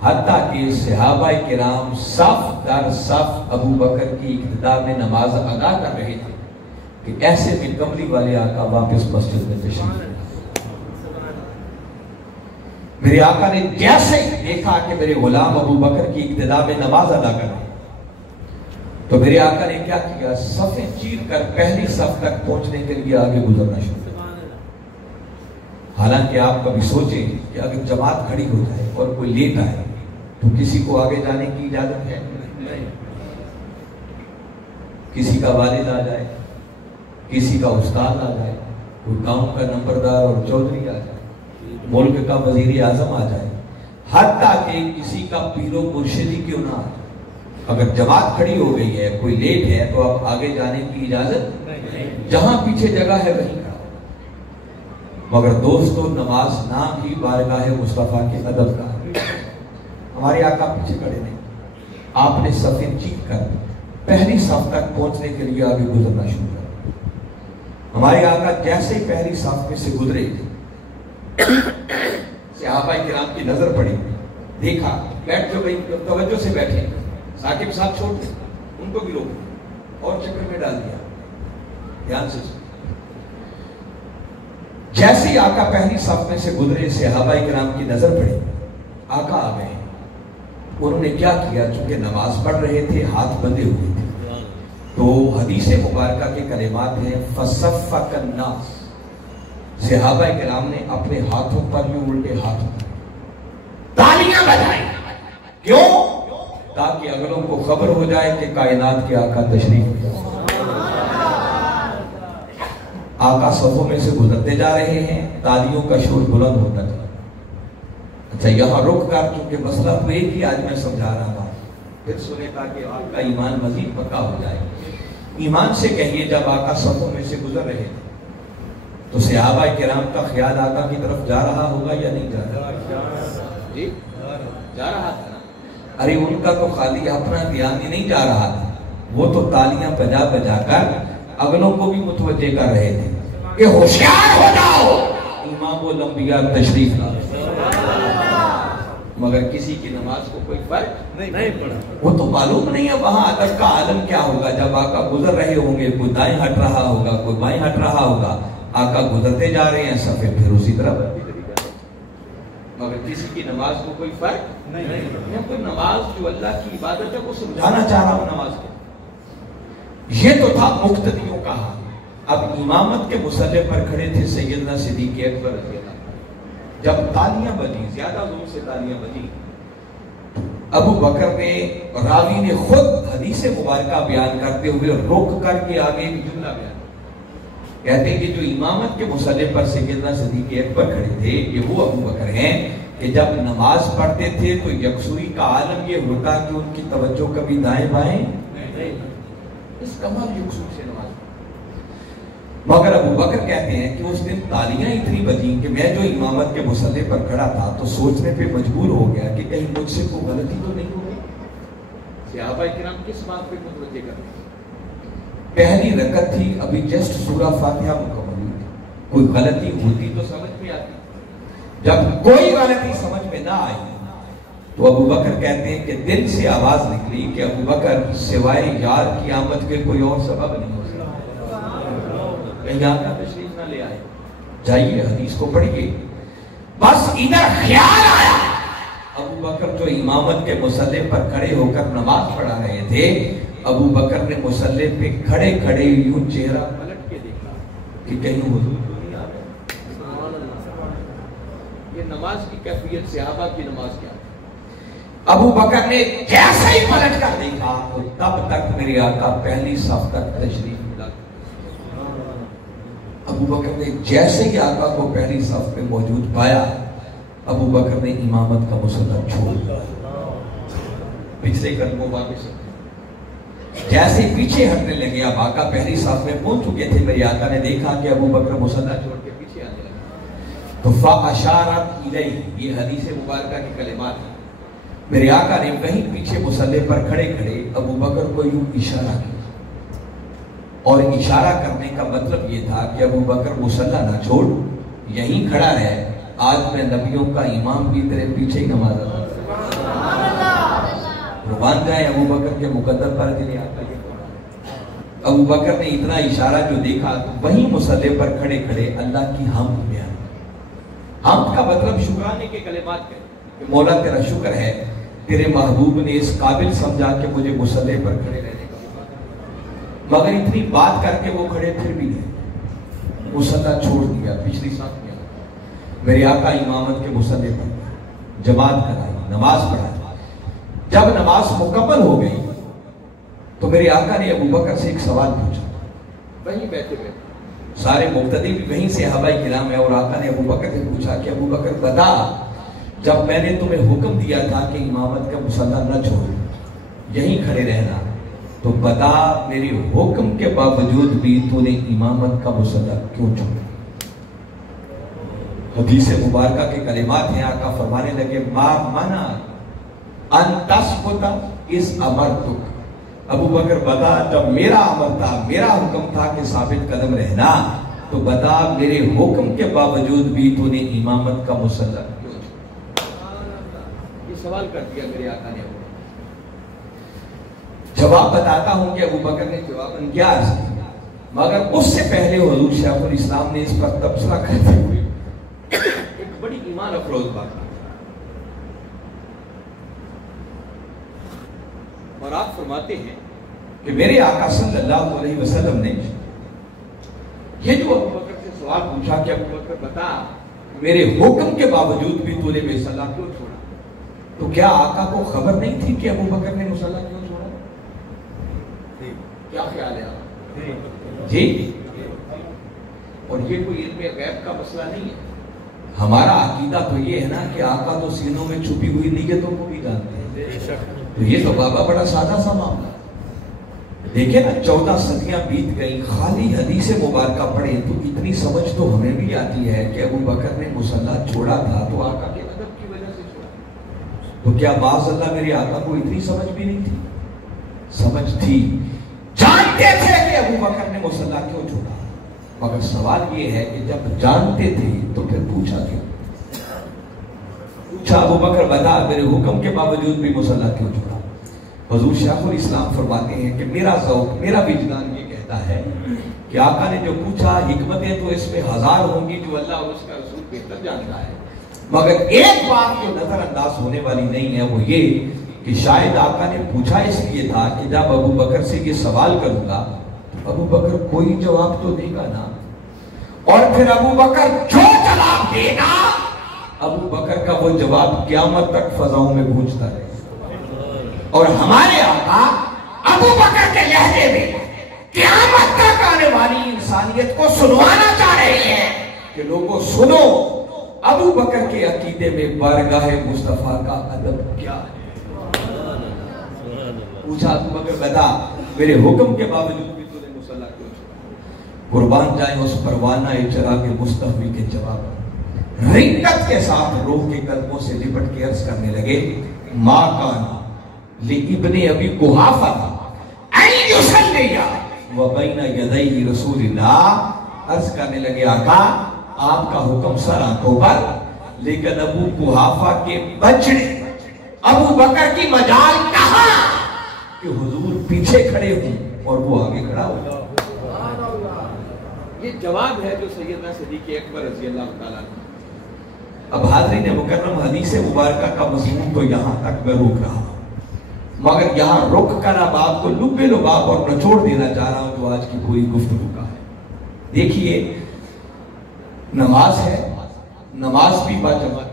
حتیٰ کہ صحابہ کرام صف در صف ابو بکر کی اقتداء میں نماز ادا کر رہے تھے کہ ایسے میں کملی والے آقا واپس مسجد میں تشریف لائے۔ میرے آقا نے جیسے دیکھا کہ میرے غلام ابو بکر کی اقتداء میں نماز ادا کر رہے تو میرے آقا نے کیا کیا، صفیں چیر کر پہلی صف تک پہنچنے کے لیے آگے گزرنا شروع کیا۔ حالانکہ آپ کبھی سوچیں کہ اگر جماعت کھڑی ہو جائے اور کوئی لیٹ آئے تو کسی کو آگے جانے کی اجازت ہے؟ کسی کا والد آ جائے، کسی کا استاد آ جائے، کوئی گاؤں کا نمبردار اور چودھری آ جائے، ملک کا وزیر اعظم آ جائے، حتیٰ کہ کسی کا پیر و مرشدی کیوں نہ آ جائے، اگر جماعت کھڑی ہو گئی ہے، کوئی لیٹ ہے تو اب آگے جانے کی اجازت، جہاں پیچھے جگہ ہے وہیں کا۔ مگر دوستو، نماز نام ہی بارگاہ مصطفیٰ کے ادب کا ہے۔ ہمارے آقا پیچھے کھڑے نہیں، آپ نے صفیں چیک کر پہلی صف تک پہنچنے کے لیے آگے گزرنا شروع کر۔ ہمارے آقا جیسے ہی پہلی صف میں سے گزرے، صحابہ کرام کی نظر پڑی، دیکھا، بیٹھ جو بھائی توجہ سے بیٹھے، ثاقب صاحب چھوڑ دیں، ان کو بھی روک اور چکر میں ڈال دیا، دھیان سے سنیں۔ جیسے ہی آقا پہلی صف میں سے گزرے، صحابہ کرام کی نظر پڑی، آقا آ گئے۔ انہوں نے کیا کیا، چونکہ نماز پڑھ رہے تھے، ہاتھ بندھے ہوئے تھے، تو حدیث مبارکہ کے کلمات ہیں فَصَفَّقَ النَّاسِ، صحابہ کرام نے اپنے ہاتھوں پر بھی الٹے ہاتھوں پر تالیاں بجائیں، کیوں؟ تاکہ اگلوں کو خبر ہو جائے کہ کائنات کے آقا تشریف لائے۔ آقا صفوں میں سے گزرتے جا رہے ہیں، تالیوں کا شور بلند ہوتا جا رہا ہے۔ اچھا، یہاں رک کر، چونکہ مسئلہ تو ایک ہی آج میں سمجھا رہا تھا، پھر سنے تاکہ آپ کا ایمان مزید پکا ہو جائے۔ ایمان سے کہیے، جب آقا صفوں میں سے گزر رہے تھے تو صحابہ کرام کا خیال آقا کی طرف جا رہا ہوگا یا نہیں جا رہا؟ جی جا رہا تھا نا۔ ارے ان کا تو خالی اپنا دھیان ہی نہیں جا رہا تھا، وہ تو تالیاں بجا بجا کر اگلوں کو بھی متوجہ کر رہے تھے کہ ہوشیار ہو جاؤ، امام الانبیاء تشریف لائے۔ مگر کسی کی نماز کو کوئی فرق نہیں پڑا۔ وہ تو معلوم نہیں ہے وہاں ادب کا عالم کیا ہوگا، جب آقا گزر رہے ہوں گے، کوئی دائیں ہٹ رہا ہوگا، کوئی بائیں ہٹ رہا ہوگا، آقا گزرتے جا رہے ہیں، صفیں پھر اسی طرح بنتی چلی جا رہی، مگر کسی کی نماز کو کوئی فرق نہیں۔ کوئی نماز جو اللہ کی عبادت ہے وہ سمجھانا چاہ رہا ہوں نماز کے۔ یہ تو تھا مقتدیوں کا حال۔ اب امامت کے مصلی پر کھڑے تھے سیدنا صدیق اکبر رضی اللہ عنہ۔ جب تالیاں بجی، زیادہ زور سے تالیاں بجی، ابو بکر نے، راوی نے خود حدیث مبارکہ بیان کرتے ہوئے روک کر کے آگے ایک جملہ بیان کہتے ہیں کہ جو امامت کے مصلی پر سیدنا صدیق اکبر کھڑے تھے، یہ وہ ابو بکر ہیں کہ جب نماز پڑھتے تھے تو یکسوئی کا عالم یہ ہوتا کہ ان کی توجہ کبھی دائیں بائیں اس کمال یکسوئی سے نماز پڑھتے، مگر ابو بکر کہتے ہیں کہ اس دن تالیاں اتنی بجیں کہ میں جو امامت کے مصلی پر کھڑا تھا تو سوچنے پہ مجبور ہو گیا کہ کہیں مجھ سے کوئی غلطی تو نہیں ہوگی۔ صحابہ کرام کس بات پہ متوجہ کرتے ہیں؟ پہلی رکعت تھی، ابھی جسٹ سورہ فاتحہ مکمل ہوئی تھی، کوئی غلطی ہوتی تو سمجھ میں آتی، جب کوئی غلطی سمجھ میں نہ آئی تو ابو بکر کہتے ہیں کہ دل سے آواز نکلی کہ ابو بکر سوائے یار کی آمد کے کوئی اور سبب نہیں ہو سکتا، کہیں آقا تشریف نہ لے آئے، جائیے حدیث کو پڑھیے۔ بس ادھر خیال آیا، ابو بکر جو امامت کے مصلی پر کھڑے ہو کر نماز پڑھا رہے تھے، ابو بکر نے مصلی پہ کھڑے کھڑے یوں چہرہ پلٹ کے دیکھا کہ کہیں حضور تو نہیں آ رہے۔ یہ نماز کی کیفیت، صحابہ کی نماز کیا؟ ابو بکر نے جیسے ہی پلٹ کر دیکھا تو تب تک میرے آقا پہلی صف تک تشریف لا۔ ابو بکر نے جیسے ہی آقا کو پہلی صف میں موجود پایا، ابو بکر نے امامت کا مسئلہ چھوڑ دیا، پچھلے قدموں واپس۔ جیسے پیچھے ہٹنے لگے، اب آقا پہلی صف میں پہنچ چکے تھے، میرے آقا نے دیکھا کہ ابو بکر مصلی چھوڑ کے پیچھے آنے لگے تو فَأَشَارَتْ إِلَيْهِ، یہ حدیث مبارکہ کے کلمات ہیں، میرے آقا نے وہیں پیچھے مصلی پر کھڑے کھڑے ابو بکر کو یوں اشارہ کیا، اور اشارہ کرنے کا مطلب یہ تھا کہ ابو بکر مصلی نہ چھوڑ، یہیں کھڑا رہے، آج میں نبیوں کا امام بھی تیرے پیچھے ہی نماز ادا قربان جائے ابو بکر کے مقدر پر کے لیے آقا یہ ابو بکر نے اتنا اشارہ جو دیکھا تو وہیں مصلی پر کھڑے کھڑے اللہ کی حمد بیان۔ حمد کا مطلب شکرانے کے کلمات کہے کہ مولا تیرا شکر ہے، تیرے محبوب نے اس قابل سمجھا کہ مجھے مصلی پر کھڑے رہنے کا موقع دیا۔ مگر اتنی بات کر کے وہ کھڑے پھر بھی نہیں، مصلی چھوڑ دیا، پچھلی صف میں میرے آقا امامت کے مصلی پر جماعت کرائی، نماز پڑھائی۔ جب نماز مکمل ہو گئی تو میرے آقا نے ابو بکر سے ایک سوال پوچھا، وہیں بیٹھے بیٹھے سارے مقتدی بھی وہیں سے صحابہ کرام ہے، اور آقا نے ابو بکر سے پوچھا کہ ابو بکر بتا، جب میں نے تمہیں حکم دیا تھا کہ امامت کا مصلی نہ چھوڑ، یہیں کھڑے رہنا، تو بتا میرے حکم کے باوجود بھی تو نے امامت کا مصلی کیوں چھوڑا؟ حدیث مبارکہ کے کلمات ہیں، آقا فرمانے لگے ما منع ان تثبت اس امرتک، ابو بکر بتا جب میرا امر تھا، میرا حکم تھا کہ ثابت قدم رہنا، تو بتا میرے حکم کے باوجود بھی تو نے امامت کا مصلی کیوں چھوڑا؟ یہ سوال کر دیا میرے آقا نے۔ جواب بتاتا ہوں کہ ابو بکر نے جواب کیا عرض کیا، مگر اس سے پہلے حضور شیخ الاسلام نے اس پر تبصرہ کرتے ہوئے ایک بڑی ایمان افروز بات، اور آپ فرماتے ہیں کہ میرے آقا صلی اللہ علیہ وسلم نے یہ جو ابو بکر سے سوال پوچھا کہ ابو بکر بتا میرے حکم کے باوجود بھی تو نے مصلی کیوں چھوڑا، تو کیا آقا کو خبر نہیں تھی کہ ابو بکر نے مصلی کیوں چھوڑا؟ کیا خیال ہے آپ؟ جی، اور یہ کوئی علم غیب کا مسئلہ نہیں ہے، ہمارا عقیدہ تو یہ ہے نا کہ آقا تو سینوں میں چھپی ہوئی نیتوں کو بھی جانتے ہیں، تو یہ تو بابا بڑا سادہ سا معاملہ۔ دیکھیں نا 14 صدیاں بیت گئی، خالی حدیث مبارکہ پڑھیں تو اتنی سمجھ تو ہمیں بھی آتی ہے کہ ابو بکر نے مصلی چھوڑا تھا تو آقا کے ادب کی وجہ سے چھوڑا، تو کیا باز اللہ میرے آقا کو اتنی سمجھ بھی نہیں تھی؟ سمجھ تھی، جانتے تھے کہ ابو بکر نے مصلی کیوں چھوڑا، مگر سوال یہ ہے کہ جب جانتے تھے تو پھر پوچھا کیوں؟ پوچھا ابو بکر بتا میرے حکم کے باوجود بھی مصلی کیوں چھوڑا؟ حضور شیخ الاسلام فرماتے ہیں کہ میرا ذوق، میرا وجدان یہ کہتا ہے کہ آقا نے جو پوچھا، حکمتیں تو اس میں ہزار ہوں گی جو اللہ اور اس کا رسول بہتر جانتا ہے، مگر ایک بات جو نظر انداز ہونے والی نہیں ہے وہ یہ کہ شاید آقا نے پوچھا اس لیے تھا کہ جب ابو بکر سے یہ سوال کروں گا تو ابو بکر کوئی جواب تو دے گا نا، اور پھر ابو بکر جو جواب دے گا ابو بکر کا وہ جواب قیامت تک فضاؤں میں گونجتا رہے، اور ہمارے آقا ابو بکر کے لہجے میں قیامت تک آنے والی انسانیت کو سنوانا چاہ رہے ہیں کہ لوگوں سنو ابو بکر کے عقیدے میں بارگاہ مصطفیٰ کا ادب کیا ہے۔ پوچھا ابو بکر بتا میرے حکم کے باوجود بھی تو نے مصلی کیوں چھوڑا؟ قربان جائیں اس پروانہ چراغ مستحوی کے جواب، رنگت کے ساتھ روح کے قدموں سے لپٹ کے عرض کرنے لگے ما کان لابن ابی قحافہ ان یصلی وبین یدی رسول اللہ، عرض کرنے لگے آقا آپ کا حکم سر آنکھوں پر، لیکن ابو قحافہ کے بچڑے ابو بکر کی مجال کہاں کہ حضور پیچھے کھڑے ہوں اور وہ آگے کھڑا ہو۔ یہ جواب ہے جو سیدنا صدیق اکبر رضی اللہ تعالیٰ عنہ۔ اب حاضرین مکرم حدیث مبارکہ کا مضمون تو یہاں تک میں روک رہا ہوں، مگر یہاں رک کر اب آپ کو لبے لباب اور نچوڑ دینا چاہ رہا ہوں جو آج کی پوری گفتگو کا ہے۔ دیکھیے نماز ہے، نماز بھی باجماعت،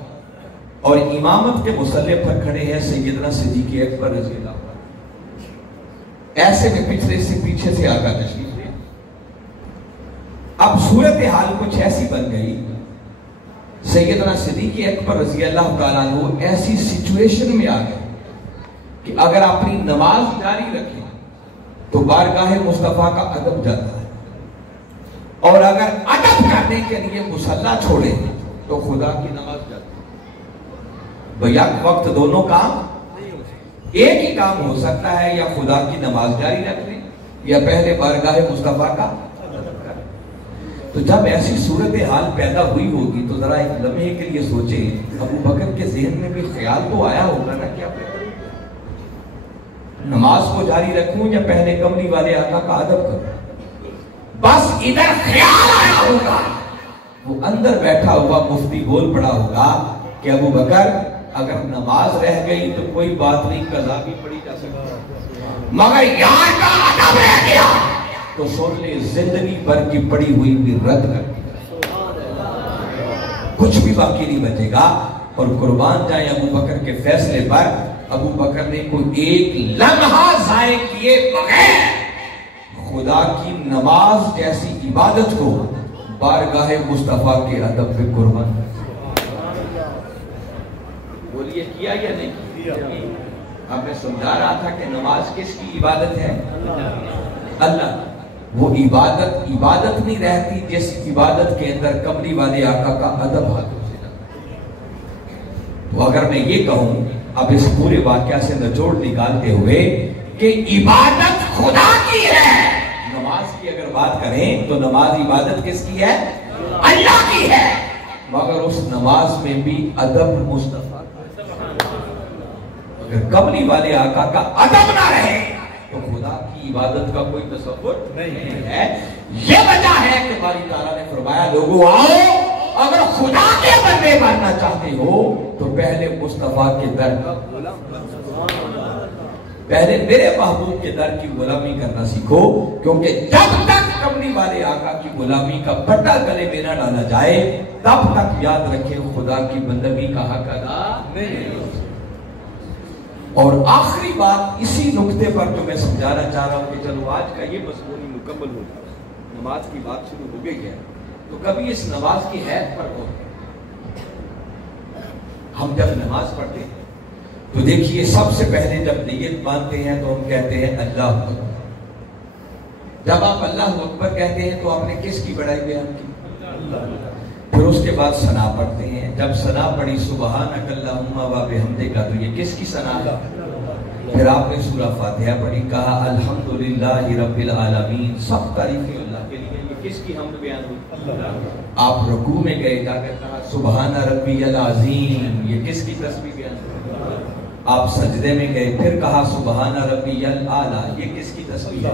اور امامت کے مصلی پر کھڑے ہیں سیدنا صدیق اکبر رضی اللہ عنہ۔ ایسے میں پچھلے سے پیچھے سے آگا تشریف لے۔ اب صورتحال کچھ ایسی بن گئی، سیدنا صدیق اکبر رضی اللہ تعالیٰ عنہ ایسی سچویشن میں آ گئے کہ اگر اپنی نماز جاری رکھیں تو بارگاہ مصطفیٰ کا ادب جاتا ہے، اور اگر ادب کرنے کے لیے مصلی چھوڑیں تو خدا کی نماز جاتی ہے۔ بیک وقت دونوں کام ایک ہی کام ہو سکتا ہے، یا خدا کی نماز جاری رکھ لیں یا پہلے بارگاہ مصطفیٰ کا ادب کریں۔ تو جب ایسی صورتحال پیدا ہوئی ہوگی تو ذرا ایک لمحے کے لیے سوچیں، ابو بکر کے ذہن میں بھی خیال تو آیا ہوگا نا کہ نماز کو جاری رکھوں یا پہلے کملی والے آقا کا ادب کروں؟ بس ادھر خیال آیا ہوگا، وہ اندر بیٹھا ہوا مفتی بول پڑا ہوگا کہ ابو بکر اگر نماز رہ گئی تو کوئی بات نہیں، قضا بھی پڑی جا سکتی، مگر یار کا ادب رہ گیا تو سن لے زندگی بھر کی پڑی ہوئی بھی رد کر دی، کچھ بھی باقی نہیں بچے گا۔ اور قربان جائیں ابو بکر کے فیصلے پر، ابو بکر نے کوئی ایک لمحہ ضائع کیے بغیر خدا کی نماز جیسی عبادت کو بارگاہ مصطفیٰ کے ادب پہ قربان بولیے کیا یا نہیں کیا؟ اب میں سمجھا رہا تھا کہ نماز کس کی عبادت ہے؟ اللہ۔ وہ عبادت نہیں رہتی جس عبادت کے اندر کملی والے آقا کا ادب ہاتھوں سے نہ۔ تو اگر میں یہ کہوں اب اس پورے واقعہ سے نچوڑ نکالتے ہوئے کہ عبادت خدا کی ہے، نماز کی اگر بات کریں تو نماز عبادت کس کی ہے؟ اللہ کی ہے، مگر اس نماز میں بھی ادب مصطفیٰ کا۔ اگر کملی والے آقا کا ادب نہ رہے تو خدا کی عبادت کا کوئی تصور نہیں ہے۔ یہ وجہ ہے کہ باری تعالیٰ نے فرمایا لوگوں آؤ، اگر خدا کے بندے بننا چاہتے ہو تو پہلے مصطفیٰ کے در کا غلام، پہلے میرے محبوب کے در کی غلامی کرنا سیکھو، کیونکہ جب تک کملی والے آقا کی غلامی کا پٹا گلے میں نہ ڈالا جائے تب تک یاد رکھیں خدا کی بندگی کا حق ادا نہیں۔ اور آخری بات اسی نقطے پر جو میں سمجھانا چاہ رہا ہوں کہ چلو آج کا یہ مضمون مکمل ہو جائے، نماز کی بات شروع ہو گئی ہے تو کبھی اس نماز کی حید پر ہو۔ ہم جب نماز پڑھتے ہیں تو دیکھیے سب سے پہلے جب نیت مانتے ہیں تو ہم کہتے ہیں اللہ اکبر۔ جب آپ اللہ اکبر کہتے ہیں تو آپ نے کس کی بڑائی بیان کی؟ پھر اس کے بعد ثنا پڑھتے ہیں، جب ثنا پڑھی سبحانک اللہم و بحمدک تو یہ کس کی ثنا ہے؟ پھر آپ نے سورہ فاتحہ پڑھی، کہا الحمدللہ رب العالمین، سب تعریفیں اللہ کے لیے، یہ کس کی حمد بیان ہوئی؟ آپ رکوع میں گئے، جا کر کہا سبحان ربی العظیم، یہ کس کی تسبیح بیان ہوئی؟ آپ سجدے میں گئے، پھر کہا سبحان ربی الاعلیٰ، یہ کس کی تسبیح ہے؟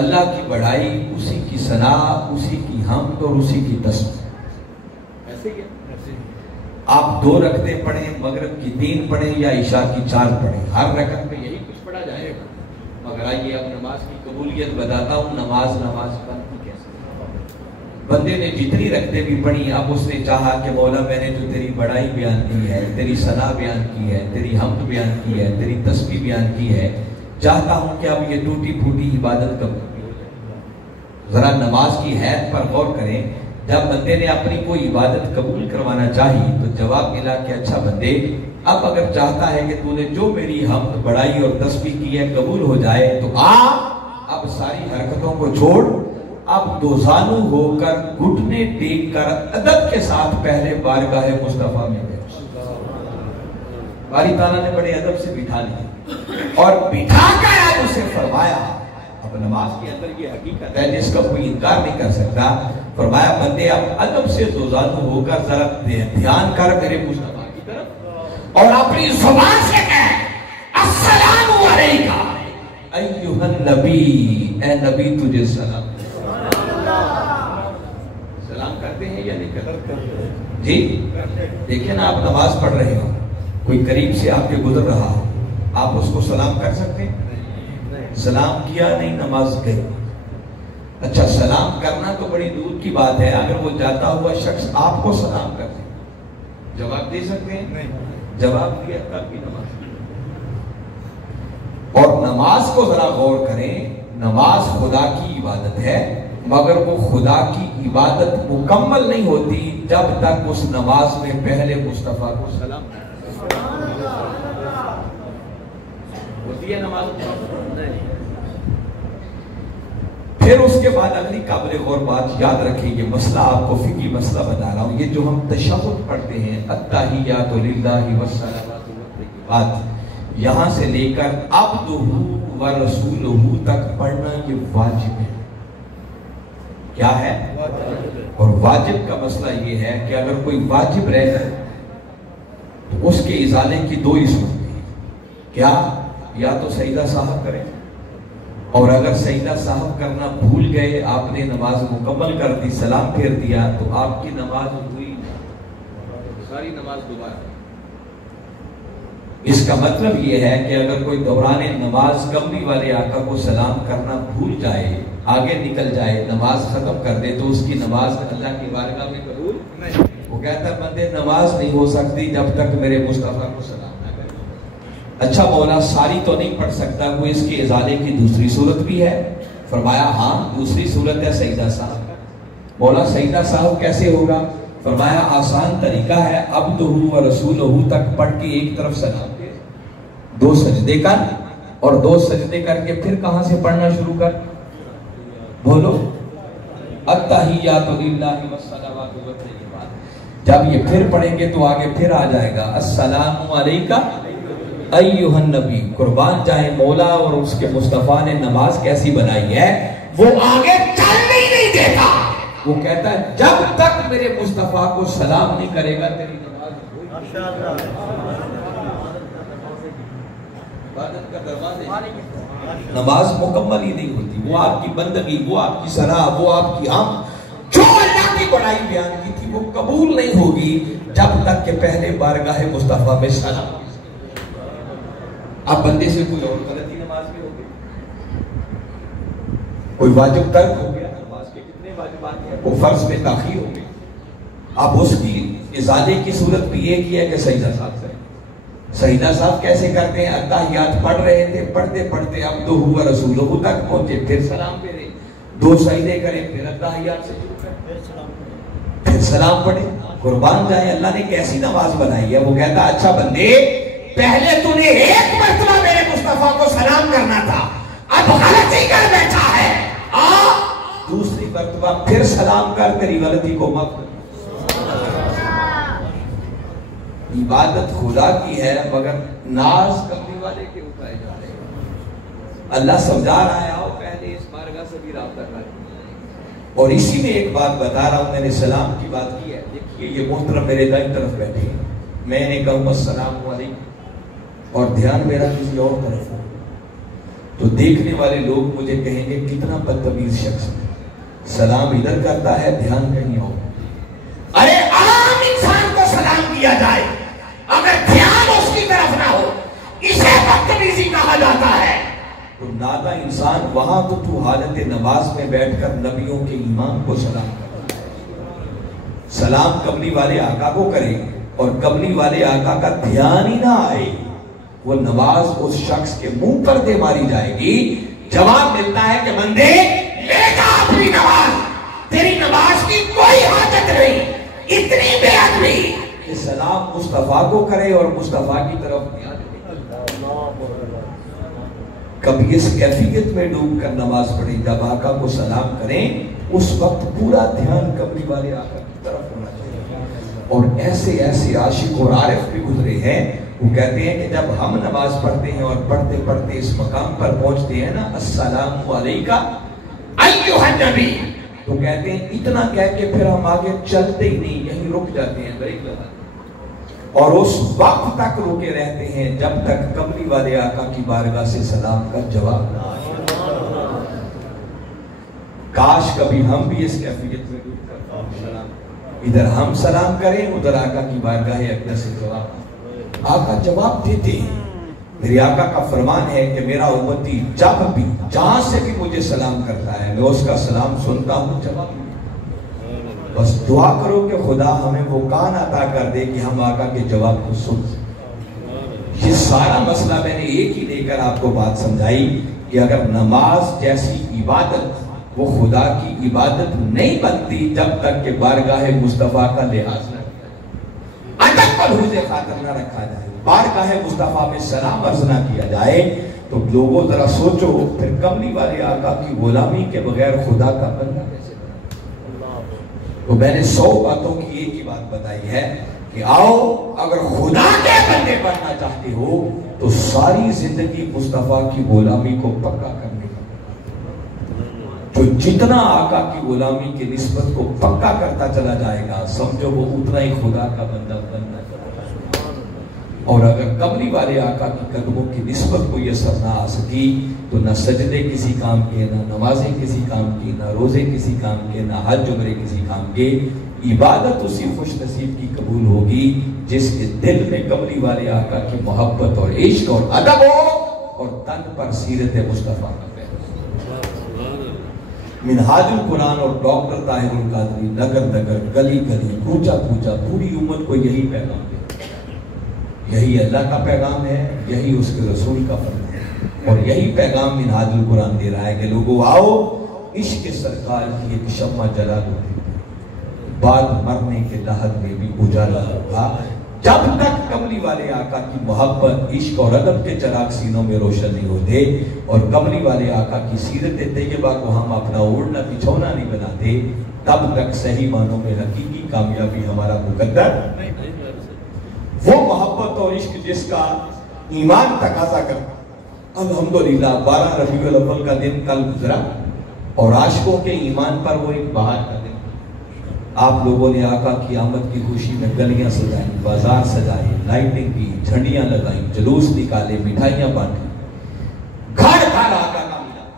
اللہ کی بڑائی، اسی کی ثنا، اسی کی حمد اور اسی کی تسبیح۔ ایسے ہی آپ 2 رکعتیں پڑھیں، مغرب کی 3 پڑھیں یا عشاء کی 4 پڑھیں، ہر رکعت میں یہی کچھ پڑھا جائے گا۔ مگر آئیے اب نماز کی قبولیت بتاتا ہوں، نماز بنتی کیسے؟ بندے نے جتنی رکعتیں بھی پڑھی، اب اس نے چاہا کہ مولا میں نے جو تیری بڑائی بیان کی ہے، تیری ثنا بیان کی ہے، تیری حمد بیان کی ہے، تیری تسبیح بیان کی ہے، چاہتا ہوں کہ اب یہ ٹوٹی پھوٹی عبادت کب ہو جائے۔ ذرا نماز کی حید پر غور کریں، جب بندے نے اپنی کوئی عبادت قبول کروانا چاہی تو جواب ملا کہ اچھا بندے، اب اگر چاہتا ہے کہ تو نے جو میری حمد بڑائی اور تسبیح کی ہے قبول ہو جائے تو اب ساری حرکتوں کو چھوڑ، اب دوزانو ہو کر گھٹنے ٹیک کر ادب کے ساتھ پہلے بارگاہ مصطفیٰ میں بیٹھ۔ باری تعالیٰ نے بڑے ادب سے بٹھا لیا اور بٹھا کر آج اسے فرمایا، اب نماز کے اندر یہ حقیقت ہے جس کا کوئی انکار نہیں کر سکتا، فرمایا بندے اب ادب سے دوزانو ہو کر ذرا دھیان کر میرے مصطفیٰ کی طرف اور اپنی زبان سے کہہ السلام علیکہ ایھا النبی، اے نبی تجھے سلام۔ سلام کرتے ہیں یا نہیں کرتے؟ جی دیکھیں نا، آپ نماز پڑھ رہے ہو، کوئی قریب سے آپ کے گزر رہا ہو، آپ اس کو سلام کر سکتے ہیں؟ سلام کیا نہیں، نماز گئی۔ اچھا سلام کرنا تو بڑی دور کی بات ہے، اگر وہ جاتا ہوا شخص آپ کو سلام کر دے جواب دے سکتے ہیں؟ جواب دیا تب بھی نماز۔ اور نماز کو ذرا غور کریں، نماز خدا کی عبادت ہے، مگر وہ خدا کی عبادت مکمل نہیں ہوتی جب تک اس نماز میں پہلے مصطفیٰ کو سلام ہوتی ہے نماز۔ پھر اس کے بعد اگلی قابل غور بات یاد رکھیں، یہ مسئلہ آپ کو فقہی مسئلہ بتا رہا ہوں، یہ جو ہم تشہد پڑھتے ہیں التحیات للہ والصلوات کے بعد، یہاں سے لے کر عبدہ و رسولہ تک پڑھنا یہ واجب ہے. کیا ہے؟ اور واجب کا مسئلہ یہ ہے کہ اگر کوئی واجب رہ جائے تو اس کے ازالے کی دو ہی صورتیں ہیں. کیا؟ یا تو سجدہ صاحب کریں، اور اگر سجدہ صاحب کرنا بھول گئے، آپ نے نماز مکمل کر دی، سلام پھیر دیا، تو آپ کی نماز ہوئی، ساری نماز دوبارہ. اس کا مطلب یہ ہے کہ اگر کوئی دوران نماز کملی والے آقا کو سلام کرنا بھول جائے، آگے نکل جائے، نماز ختم کر دے، تو اس کی نماز اللہ کی بارگاہ میں قبول نہیں. وہ کہتا ہے بندے نماز نہیں ہو سکتی جب تک میرے مصطفیٰ کو سلام نہ کرے. اچھا مولا ساری تو نہیں پڑھ سکتا، کوئی اس کے ازالے کی دوسری صورت بھی ہے؟ فرمایا ہاں دوسری صورت ہے سجدہ صاحب. مولا سجدہ صاحب کیسے ہوگا؟ فرمایا آسان طریقہ ہے، عبدہ و رسولہ تک پڑھ کے ایک طرف سلام دے، دو سجدے کر، اور دو سجدے کر کے پھر کہاں سے پڑھنا شروع کر؟ بولو التحیات للہ والصلوات والطیبات. جب یہ پھر پڑھیں گے تو آگے پھر آ جائے گا السلام علیکہ ایھا النبی. قربان جائیں مولا اور اس کے مصطفیٰ نے نماز کیسی بنائی ہے، وہ آگے چلنے ہی نہیں دیتا. وہ کہتا ہے جب تک میرے مصطفیٰ کو سلام نہیں کرے گا تیری نماز عبادت کا دروازے نماز مکمل ہی نہیں ہوتی. وہ آپ کی بندگی، وہ آپ کی صلاح، وہ آپ کی جو اللہ کی بڑائی بیان کی تھی وہ قبول نہیں ہوگی جب تک کہ پہلے بارگاہ مصطفیٰ میں سلام. اب بندے سے کوئی اور غلطی نماز میں ہوگی، کوئی واجب ترک ہو گیا، نماز کے کتنے واجبات ہیں، وہ فرض میں تاخیر ہو گئی. اب اس کی ازالے کی صورت بھی یہ کی ہے کہ سجدہ صاحب سے. سجدہ صاحب کیسے کرتے ہیں؟ اتحیات پڑھ رہے تھے، پڑھتے پڑھتے عبدہ و رسولہ تک پہنچے، پھر سلام پھیرے، دو سجدے کریں، پھر اتحیات سے شروع کریں، پھر سلام پڑھے. قربان جائیں اللہ نے کیسی نماز بنائی ہے. وہ کہتا اچھا بندے پہلے تو نے ایک مرتبہ میرے مصطفیٰ کو سلام کرنا تھا، اب غلطی کر بیٹھا ہے، دوسری مرتبہ پھر سلام کر، تیری غلطی کو معاف کر. عبادت خدا کی ہے مگر ناز کرنے والے کے اٹھائے جا رہے ہیں. اللہ سمجھا رہا ہے آؤ پہلے اس بارگاہ سے بھی رابطہ کر. اور اسی میں ایک بات بتا رہا ہوں، میں نے سلام کی بات کی ہے. دیکھیے یہ محترم میرے دائیں طرف بیٹھے ہیں، میں نے کہا السلام علیکم اور دھیان میرا کسی اور طرف ہو تو دیکھنے والے لوگ مجھے کہیں گے کتنا بدتمیز شخص ہے، سلام ادھر کرتا ہے دھیان کہیں اور. ارے عام انسان کو سلام کیا جائے اگر دھیان اس کی طرف نہ ہو اسے بدتمیزی کہا جاتا ہے. تو نادا انسان وہاں تو حالت نماز میں بیٹھ کر نبیوں کے امام کو سلام کرتا ہے. سلام قبلی والے آقا کو کرے اور قبلی والے آقا کا دھیان ہی نہ آئے، وہ نماز اس شخص کے منہ پر دے ماری جائے گی. جواب ملتا ہے کہ بندے لے جا اپنی نماز، تیری نماز کی کوئی حاجت نہیں. اتنی بے ادبی کہ سلام مصطفیٰ کو کرے اور مصطفیٰ کی طرف دھیان دے. کبھی اس کیفیت میں ڈوب کر نماز پڑھیں جب آقا کو سلام کریں اس وقت پورا دھیان قبلی والے آقا کی طرف ہونا چاہیے. اور ایسے ایسے عاشق اور عارف بھی گزرے ہیں، وہ کہتے ہیں کہ جب ہم نماز پڑھتے ہیں اور پڑھتے پڑھتے اس مقام پر پہنچتے ہیں نا السلام علیکہ ایھا النبی، تو کہتے ہیں اتنا کہہ کے پھر ہم آگے چلتے ہی نہیں، یہیں رک جاتے ہیں بریک لگا، اور اس وقت تک رکے رہتے ہیں جب تک قبلی والے آقا کی بارگاہ سے سلام کا جواب نہ آئے. کاش کبھی ہم بھی اس کیفیت میں ڈوب کر ادھر ہم سلام کریں ادھر آقا کی بارگاہ اقدس سے جواب. آقا جواب دیتے ہیں. میرے آقا کا فرمان ہے کہ میرا امتی جب بھی جہاں سے بھی مجھے سلام کرتا ہے میں اس کا سلام سنتا ہوں، جواب. بس دعا کرو کہ خدا ہمیں وہ کان عطا کر دے کہ ہم آقا کے جواب کو سن سکیں. یہ سارا مسئلہ میں نے ایک ہی لے کر آپ کو بات سمجھائی کہ اگر نماز جیسی عبادت وہ خدا کی عبادت نہیں بنتی جب تک کہ بارگاہ مصطفیٰ کا لحاظ نہ کیا، ادب ملحوظ خاطر نہ رکھا جائے، بارگاہ مصطفیٰ میں سلام عرض نہ کیا جائے، تو لوگوں ذرا سوچو پھر کملی والے آقا کی غلامی کے بغیر خدا کا بندہ کیسے؟ تو میں نے 100 باتوں کی ایک ہی بات بتائی ہے کہ آؤ اگر خدا کے بندے بننا چاہتے ہو تو ساری زندگی مصطفیٰ کی غلامی کو پکا کرنے کا، جو جتنا آقا کی غلامی کی نسبت کو پکا کرتا چلا جائے گا سمجھو وہ اتنا ہی خدا کا بندہ بننا چلا جائے گا۔ اور اگر قبری والے آقا کی قدموں کی نسبت کو یہ سر نہ آ سکی تو نہ سجدے کسی کام کے، نہ نمازیں کسی کام کی، نہ روزے کسی کام کے، نہ حج عمرے کسی کام کے۔ عبادت اسی خوش نصیب کی قبول ہوگی جس کے دل میں قبری والے آقا کی محبت اور عشق اور ادب ہو اور تن پر سیرت مصطفیٰ کا پہلو۔ منہاج القرآن اور ڈاکٹر طاہر القادری نگر نگر گلی گلی کوچا کوچا پوری امت کو یہی پیغام دے، یہی اللہ کا پیغام ہے، یہی اس کے رسول کا فرمان ہے، اور یہی پیغام منہاج القرآن دے رہا ہے کہ لوگوں آؤ عشق سرکار کی ایک شمع جلا دو، بعد مرنے کے لحد میں بھی اجالا ہوگا۔ جب تک قبری والے آقا کی محبت، عشق اور ادب کے چراغ سینوں میں روشن نہیں ہوتے اور قبری والے آقا کی سیرت طیبہ کو ہم اپنا اوڑھنا بچھونا نہیں بناتے، تب تک صحیح معنوں میں حقیقی کامیابی ہمارا مقدر نہیں۔ وہ محبت اور عشق جس کا ایمان تقاضا کرتا، الحمدللہ 12 ربیع الاول کا دن کل گزرا اور عاشقوں کے ایمان پر وہ ایک بہار کا دن۔ آپ لوگوں نے آقا کی آمد کی خوشی میں گلیاں سجائیں، بازار سجائے، لائٹنگ کی، جھنڈیاں لگائیں، جلوس نکالے، مٹھائیاں بانٹی، گھر گھر آقا کا میلاد۔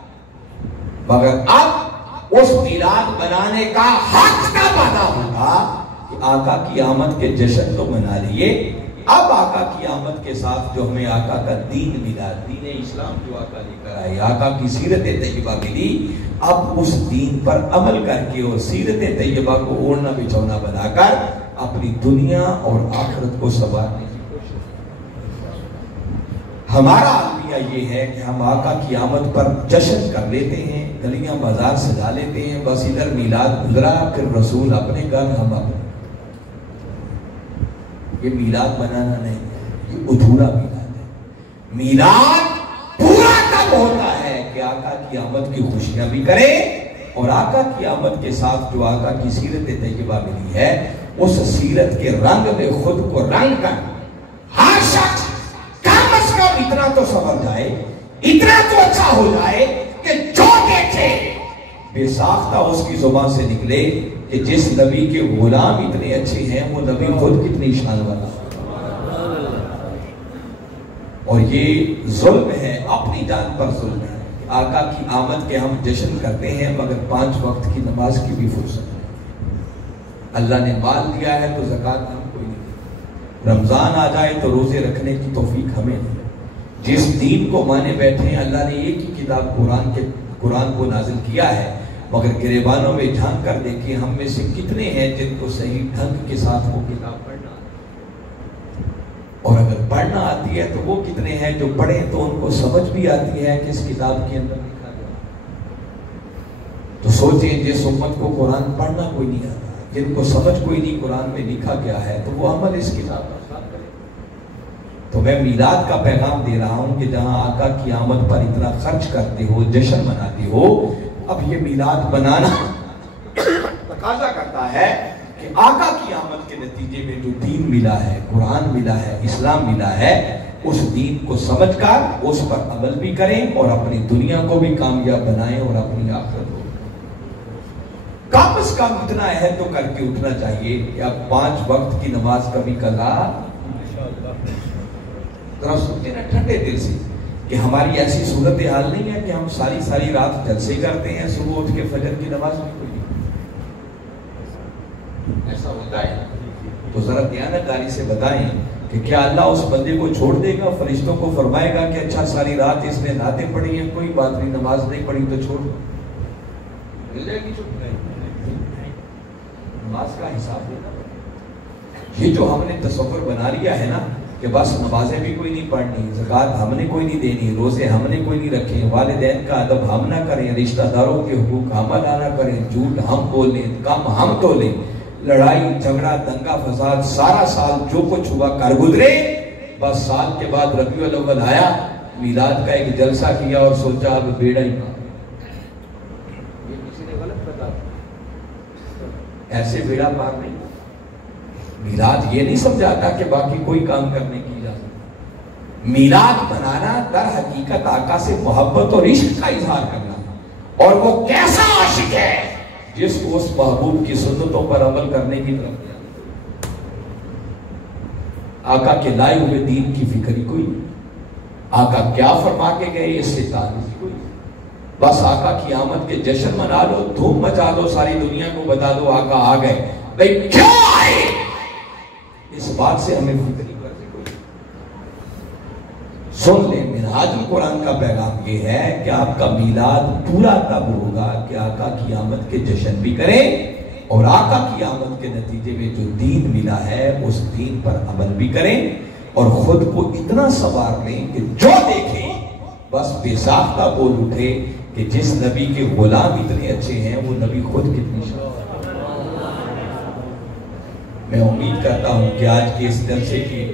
مگر اب اس میلاد منانے کا حق کا پیدا ہوگا کہ آقا کی آمد کے جشن تو منا لیے، اب آقا کی آمد کے ساتھ جو ہمیں آقا کا دین ملا، دین اسلام جو آقا لے کر آئے، آقا کی سیرت طیبہ ملی، اب اس دین پر عمل کر کے اور سیرت طیبہ کو اوڑھنا بچھونا بنا کر اپنی دنیا اور آخرت کو سنوارنے کی کوشش۔ ہمارا المیہ یہ ہے کہ ہم آقا کی آمد پر جشن کر لیتے ہیں، گلیاں بازار سجا لیتے ہیں، بس ادھر میلاد گزرا پھر رسول اپنے گھر ہم اپنے۔ یہ میلاد بنانا نہیں، یہ ادھورا میلاد ہے۔ میلاد پورا کب ہوتا ہے کہ آقا کی آمد کی خوشیاں بھی کرے اور آقا کی آمد کے ساتھ جو آقا کی سیرت طیبہ ملی ہے اس سیرت کے رنگ میں خود کو رنگ کر ہر شخص کم از کم اتنا تو سمجھ جائے، اتنا تو اچھا ہو جائے کہ جو دیکھے بے ساختہ اس کی زبان سے نکلے کہ جس نبی کے غلام اتنے اچھے ہیں وہ نبی خود کتنی شان والا۔ اور یہ ظلم ہے، اپنی جان پر ظلم ہے۔ آقا کی آمد کے ہم جشن کرتے ہیں مگر 5 وقت کی نماز کی بھی فرصت ہے۔ اللہ نے مال دیا ہے تو زکوٰۃ ہم کوئی نہیں دے، رمضان آ جائے تو روزے رکھنے کی توفیق ہمیں نہیں۔ جس دین کو مانے بیٹھے ہیں اللہ نے ایک ہی کتاب قرآن کو نازل کیا ہے، مگر گریبانوں میں جھانک کر دیکھیں ہم میں سے کتنے ہیں جن کو صحیح ڈھنگ کے ساتھ وہ کتاب پڑھنا آتی ہے، اور اگر پڑھنا آتی ہے تو وہ کتنے ہیں جو پڑھیں تو ان کو سمجھ بھی آتی ہے کہ اس کتاب کے اندر لکھا گیا۔ تو سوچیں جس امت کو قرآن پڑھنا کوئی نہیں آتا، جن کو سمجھ کوئی نہیں قرآن میں لکھا گیا ہے، تو وہ عمل اس کتاب کا خیال کرے۔ تو میں میلاد کا پیغام دے رہا ہوں کہ جہاں آقا کی آمد پر اتنا خرچ کرتے ہو، جشن مناتے ہو، اب یہ میلاد بنانا تقاضا کرتا ہے کہ آقا کی آمد کے نتیجے میں جو دین ملا ہے، قرآن ملا ہے، اسلام ملا ہے، اس دین کو سمجھ کر اس پر عمل بھی کریں اور اپنی دنیا کو بھی کامیاب بنائیں اور اپنی آخرت کو۔ کم از کم اتنا عہد تو کر کے اٹھنا چاہیے کہ اب 5 وقت کی نماز کبھی قضا ذرا سنتے نا ٹھنڈے دل سے کہ ہماری ایسی صورتحال نہیں ہے کہ ہم ساری رات جلسے کرتے ہیں، صبح اٹھ کے فجر کی نماز بھی کوئی نہیں، ایسا ہوتا ہے تو ذرا دیانتداری سے بتائیں کہ کیا اللہ اس بندے کو چھوڑ دے گا، فرشتوں کو فرمائے گا کہ اچھا ساری رات اس نے نعتیں پڑھی ہیں، کوئی بات نہیں، نماز نہیں پڑھی تو چھوڑ دو، مل جائے گی چھوٹ؟ نماز کا حساب دینا۔ یہ جو ہم نے تصور بنا لیا ہے نا کہ بس نمازیں بھی کوئی نہیں پڑھنی، زکوٰۃ ہم نے کوئی نہیں دینی، روزے ہم نے کوئی نہیں رکھے، والدین کا ادب ہم نہ کریں، رشتہ داروں کے حقوق ہم ادا نہ کریں، جھوٹ ہم بولیں، کم ہم تولیں، لڑائی جھگڑا دنگا فساد سارا سال جو کچھ ہوا کر گزرے، بس سال کے بعد ربیع الاول آیا، میلاد کا ایک جلسہ کیا اور سوچا اب بیڑا ہی پار۔ یہ کسی نے غلط بتا، ایسے بیڑا پار نہیں۔ میلاد یہ نہیں سمجھاتا کہ باقی کوئی کام کرنے کی اجازت، میلاد منانا در حقیقت آقا سے محبت اور عشق کا اظہار کرنا، اور وہ کیسا عاشق ہے جس کو اس محبوب کی سنتوں پر عمل کرنے کی طرف دیا۔ آقا کے لائے ہوئے دین کی فکر ہی کوئی، آقا کیا فرما کے گئے اس سے تعلق کوئی، بس آقا کی آمد کے جشن منا لو، دھوم مچا دو، ساری دنیا کو بتا دو آقا آ گئے، بھئی کیوں آئے، اس بات سے ہمیں فکر ہی کرتے کوئی۔ سن لیں، منہاج القرآن کا پیغام یہ ہے کہ آپ کا میلاد پورا تب ہوگا کہ آقا کی آمد کے جشن بھی کریں، اور آقا کی آمد کے نتیجے میں جو دین ملا ہے اس دین پر عمل بھی کریں، اور خود کو اتنا سنوار لیں کہ جو دیکھیں بس بے ساختہ بول اٹھے کہ جس نبی کے غلام اتنے اچھے ہیں وہ نبی خود کتنی شاید۔ میں امید کرتا ہوں کہ آج کے اس جلسے کی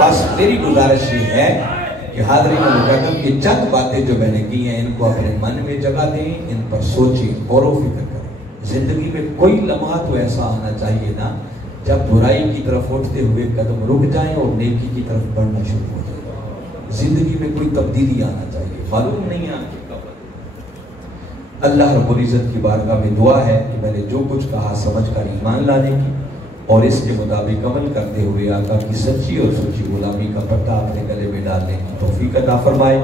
بس میری گزارش یہ ہے کہ حاضرین مکرم کی چند باتیں جو میں نے کی ہیں ان کو اپنے من میں جگہ دیں، ان پر سوچیں، غور و فکر کریں۔ زندگی میں کوئی لمحہ تو ایسا آنا چاہیے نا جب برائی کی طرف اٹھتے ہوئے قدم رک جائیں اور نیکی کی طرف بڑھنا شروع ہو جائے۔ زندگی میں کوئی تبدیلی آنا چاہیے، معلوم نہیں آنے کب۔ اللہ رب العزت کی بارگاہ میں دعا ہے کہ میں نے جو کچھ کہا سمجھ کر ایمان لانے کی اور اس کے مطابق عمل کرتے ہوئے آقا کی سچی اور سچی غلامی کا پردہ اپنے گلے میں ڈالنے کی توفیق عطا فرمائے۔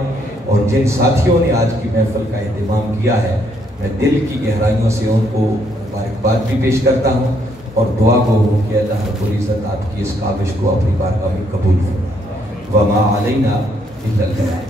اور جن ساتھیوں نے آج کی محفل کا اہتمام کیا ہے میں دل کی گہرائیوں سے ان کو مبارکباد بھی پیش کرتا ہوں، اور دعا کو ہوں کہ اللہ رب العزت آپ کی اس کاوش کو اپنی بارگاہ میں قبول فرمائے۔ وما علینا الا البلاغ۔